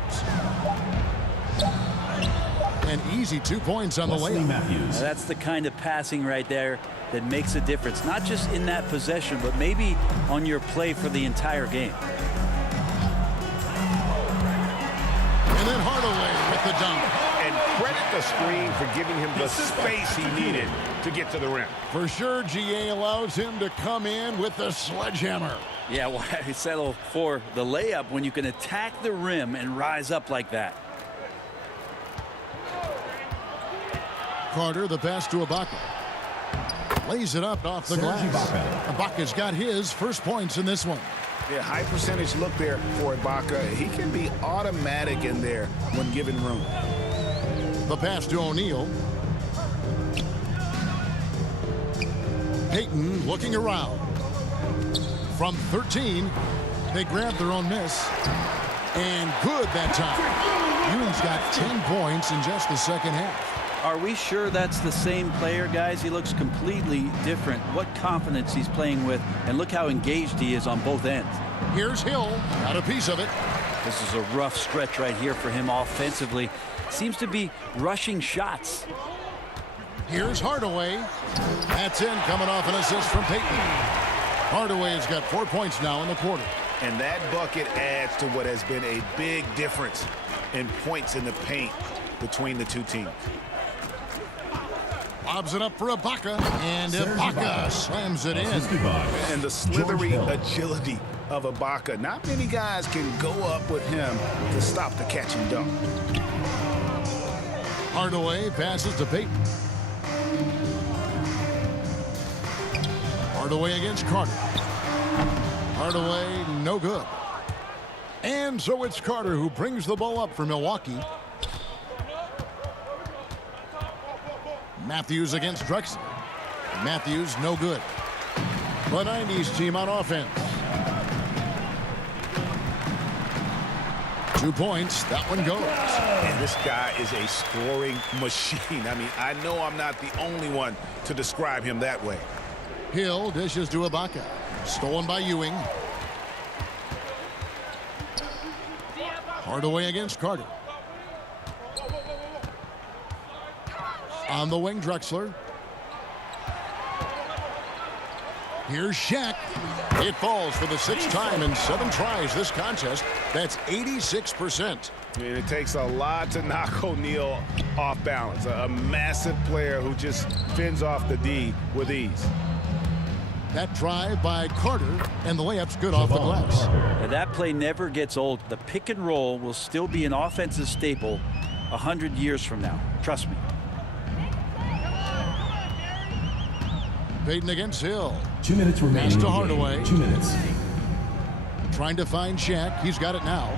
An easy 2 points on the layup. Now that's the kind of passing right there that makes a difference, not just in that possession, but maybe on your play for the entire game. And then Hardaway with the dunk. And credit the screen for giving him the space he needed to get to the rim. For sure, GA allows him to come in with the sledgehammer. Yeah, why settle for the layup when you can attack the rim and rise up like that? Carter, the pass to Ibaka. Lays it up off the glass. Ibaka's got his first points in this one. Yeah, high percentage look there for Ibaka. He can be automatic in there when given room. The pass to O'Neal. Payton looking around. From 13, they grab their own miss. And good that time. Ewing's got 10 points in just the second half. Are we sure that's the same player, guys? He looks completely different. What confidence he's playing with, and look how engaged he is on both ends. Here's Hill, got a piece of it. This is a rough stretch right here for him offensively. Seems to be rushing shots. Here's Hardaway. That's in, coming off an assist from Payton. Hardaway has got 4 points now in the quarter. And that bucket adds to what has been a big difference in points in the paint between the two teams. Lobs it up for Ibaka, and Ibaka slams it in. And the slithery agility of Ibaka. Not many guys can go up with him to stop the catch and dunk. Hardaway passes to Payton. Hardaway against Carter. Hardaway, no good. And so it's Carter who brings the ball up for Milwaukee. Matthews against Drexler. Matthews, no good. The 90s team on offense. 2 points. That one goes. And this guy is a scoring machine. I mean, I know I'm not the only one to describe him that way. Hill dishes to Ibaka. Stolen by Ewing. Hardaway against Carter. On the wing, Drexler. Here's Shaq. It falls for the 6th time in 7 tries this contest. That's 86%. I mean, it takes a lot to knock O'Neal off balance. A massive player who just fends off the D with ease. That drive by Carter, and the layup's good off the glass. Now, that play never gets old. The pick and roll will still be an offensive staple 100 years from now. Trust me. Payton against Hill. 2 minutes remaining. Pass to Hardaway. 2 minutes. Trying to find Shaq. He's got it now.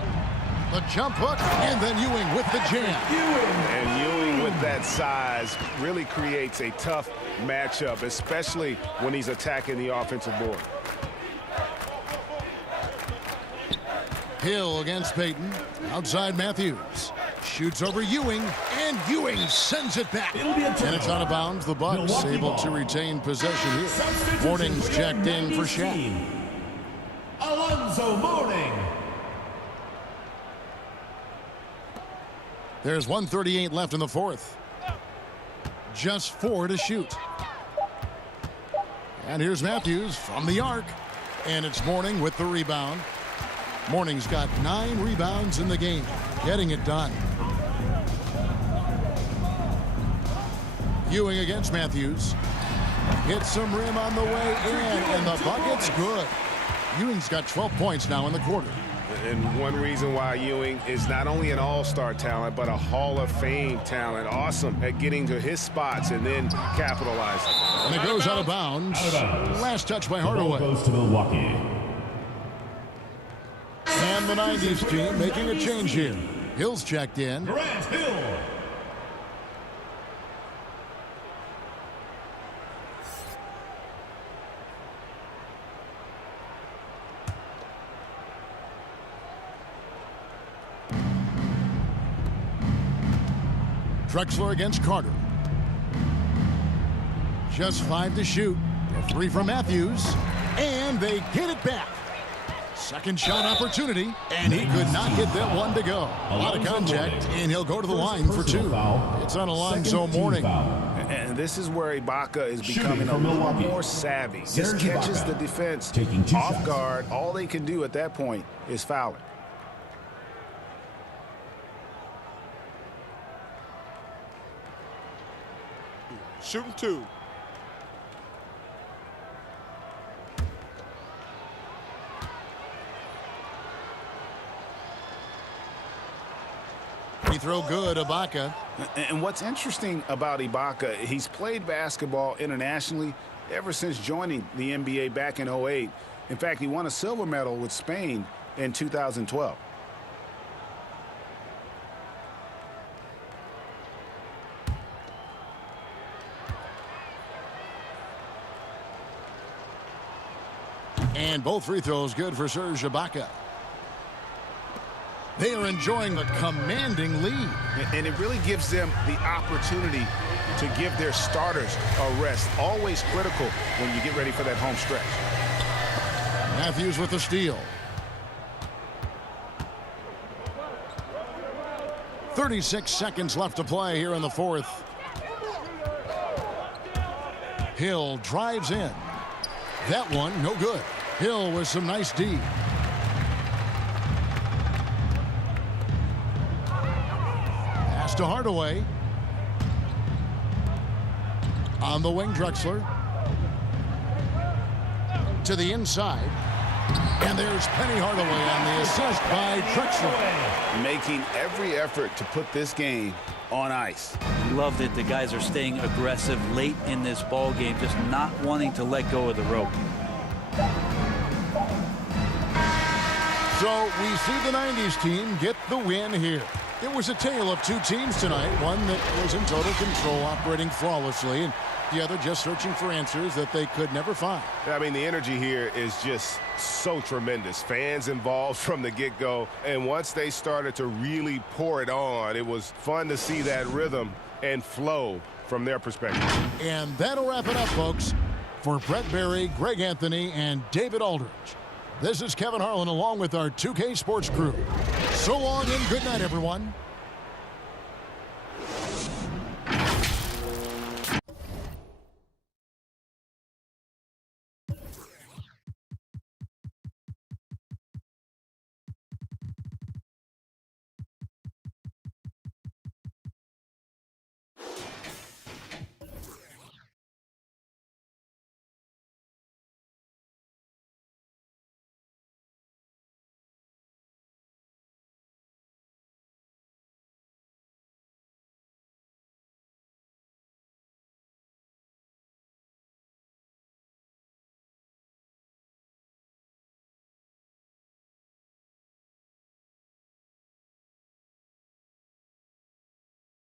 The jump hook, and then Ewing with the jam. And Ewing with that size really creates a tough matchup, especially when he's attacking the offensive board. Hill against Payton. Outside Matthews. Shoots over Ewing, and Ewing sends it back. And it's out of bounds. The Bucks able to retain possession here. Morning's checked in for Shaq. Alonzo Mourning. There's 1:38 left in the 4th. Just 4 to shoot. And here's Matthews from the arc. And it's Mourning with the rebound. Mourning's got 9 rebounds in the game. Getting it done. Ewing against Matthews. Hits some rim on the way in, and the bucket's good. Ewing's got 12 points now in the quarter. And one reason why Ewing is not only an all-star talent, but a Hall of Fame talent. Awesome at getting to his spots and then capitalizing. And it goes out of bounds. Last touch by Hardaway. Goes to Milwaukee. And the 90s team making a change here. Hill's checked in. Grant Hill. Drexler against Carter. Just 5 to shoot. A 3 from Matthews. And they get it back. Second shot opportunity. And he could not get that one to go. A lot of contact. And he'll go to the line for 2. It's on Alonzo Mourning. And this is where Ibaka is becoming a little more savvy. Just catches the defense off guard. All they can do at that point is foul it. Shooting 2. Free throw good, Ibaka. And what's interesting about Ibaka, he's played basketball internationally ever since joining the NBA back in 2008. In fact, he won a silver medal with Spain in 2012. And both free throws good for Serge Ibaka. They are enjoying a commanding lead. And it really gives them the opportunity to give their starters a rest. Always critical when you get ready for that home stretch. Matthews with the steal. 36 seconds left to play here in the fourth. Hill drives in. That one, no good. Hill with some nice D. Pass to Hardaway. On the wing, Drexler. To the inside. And there's Penny Hardaway on the assist by Drexler. Making every effort to put this game on ice. Love that the guys are staying aggressive late in this ball game, just not wanting to let go of the rope. So we see the 90s team get the win here. It was a tale of two teams tonight, one that was in total control, operating flawlessly, and the other just searching for answers that they could never find. I mean, the energy here is just so tremendous. Fans involved from the get-go, and once they started to really pour it on, it was fun to see that rhythm and flow from their perspective. And that'll wrap it up, folks. For Brett Berry, Greg Anthony, and David Aldridge, this is Kevin Harlan along with our 2K Sports crew. So long and good night, everyone.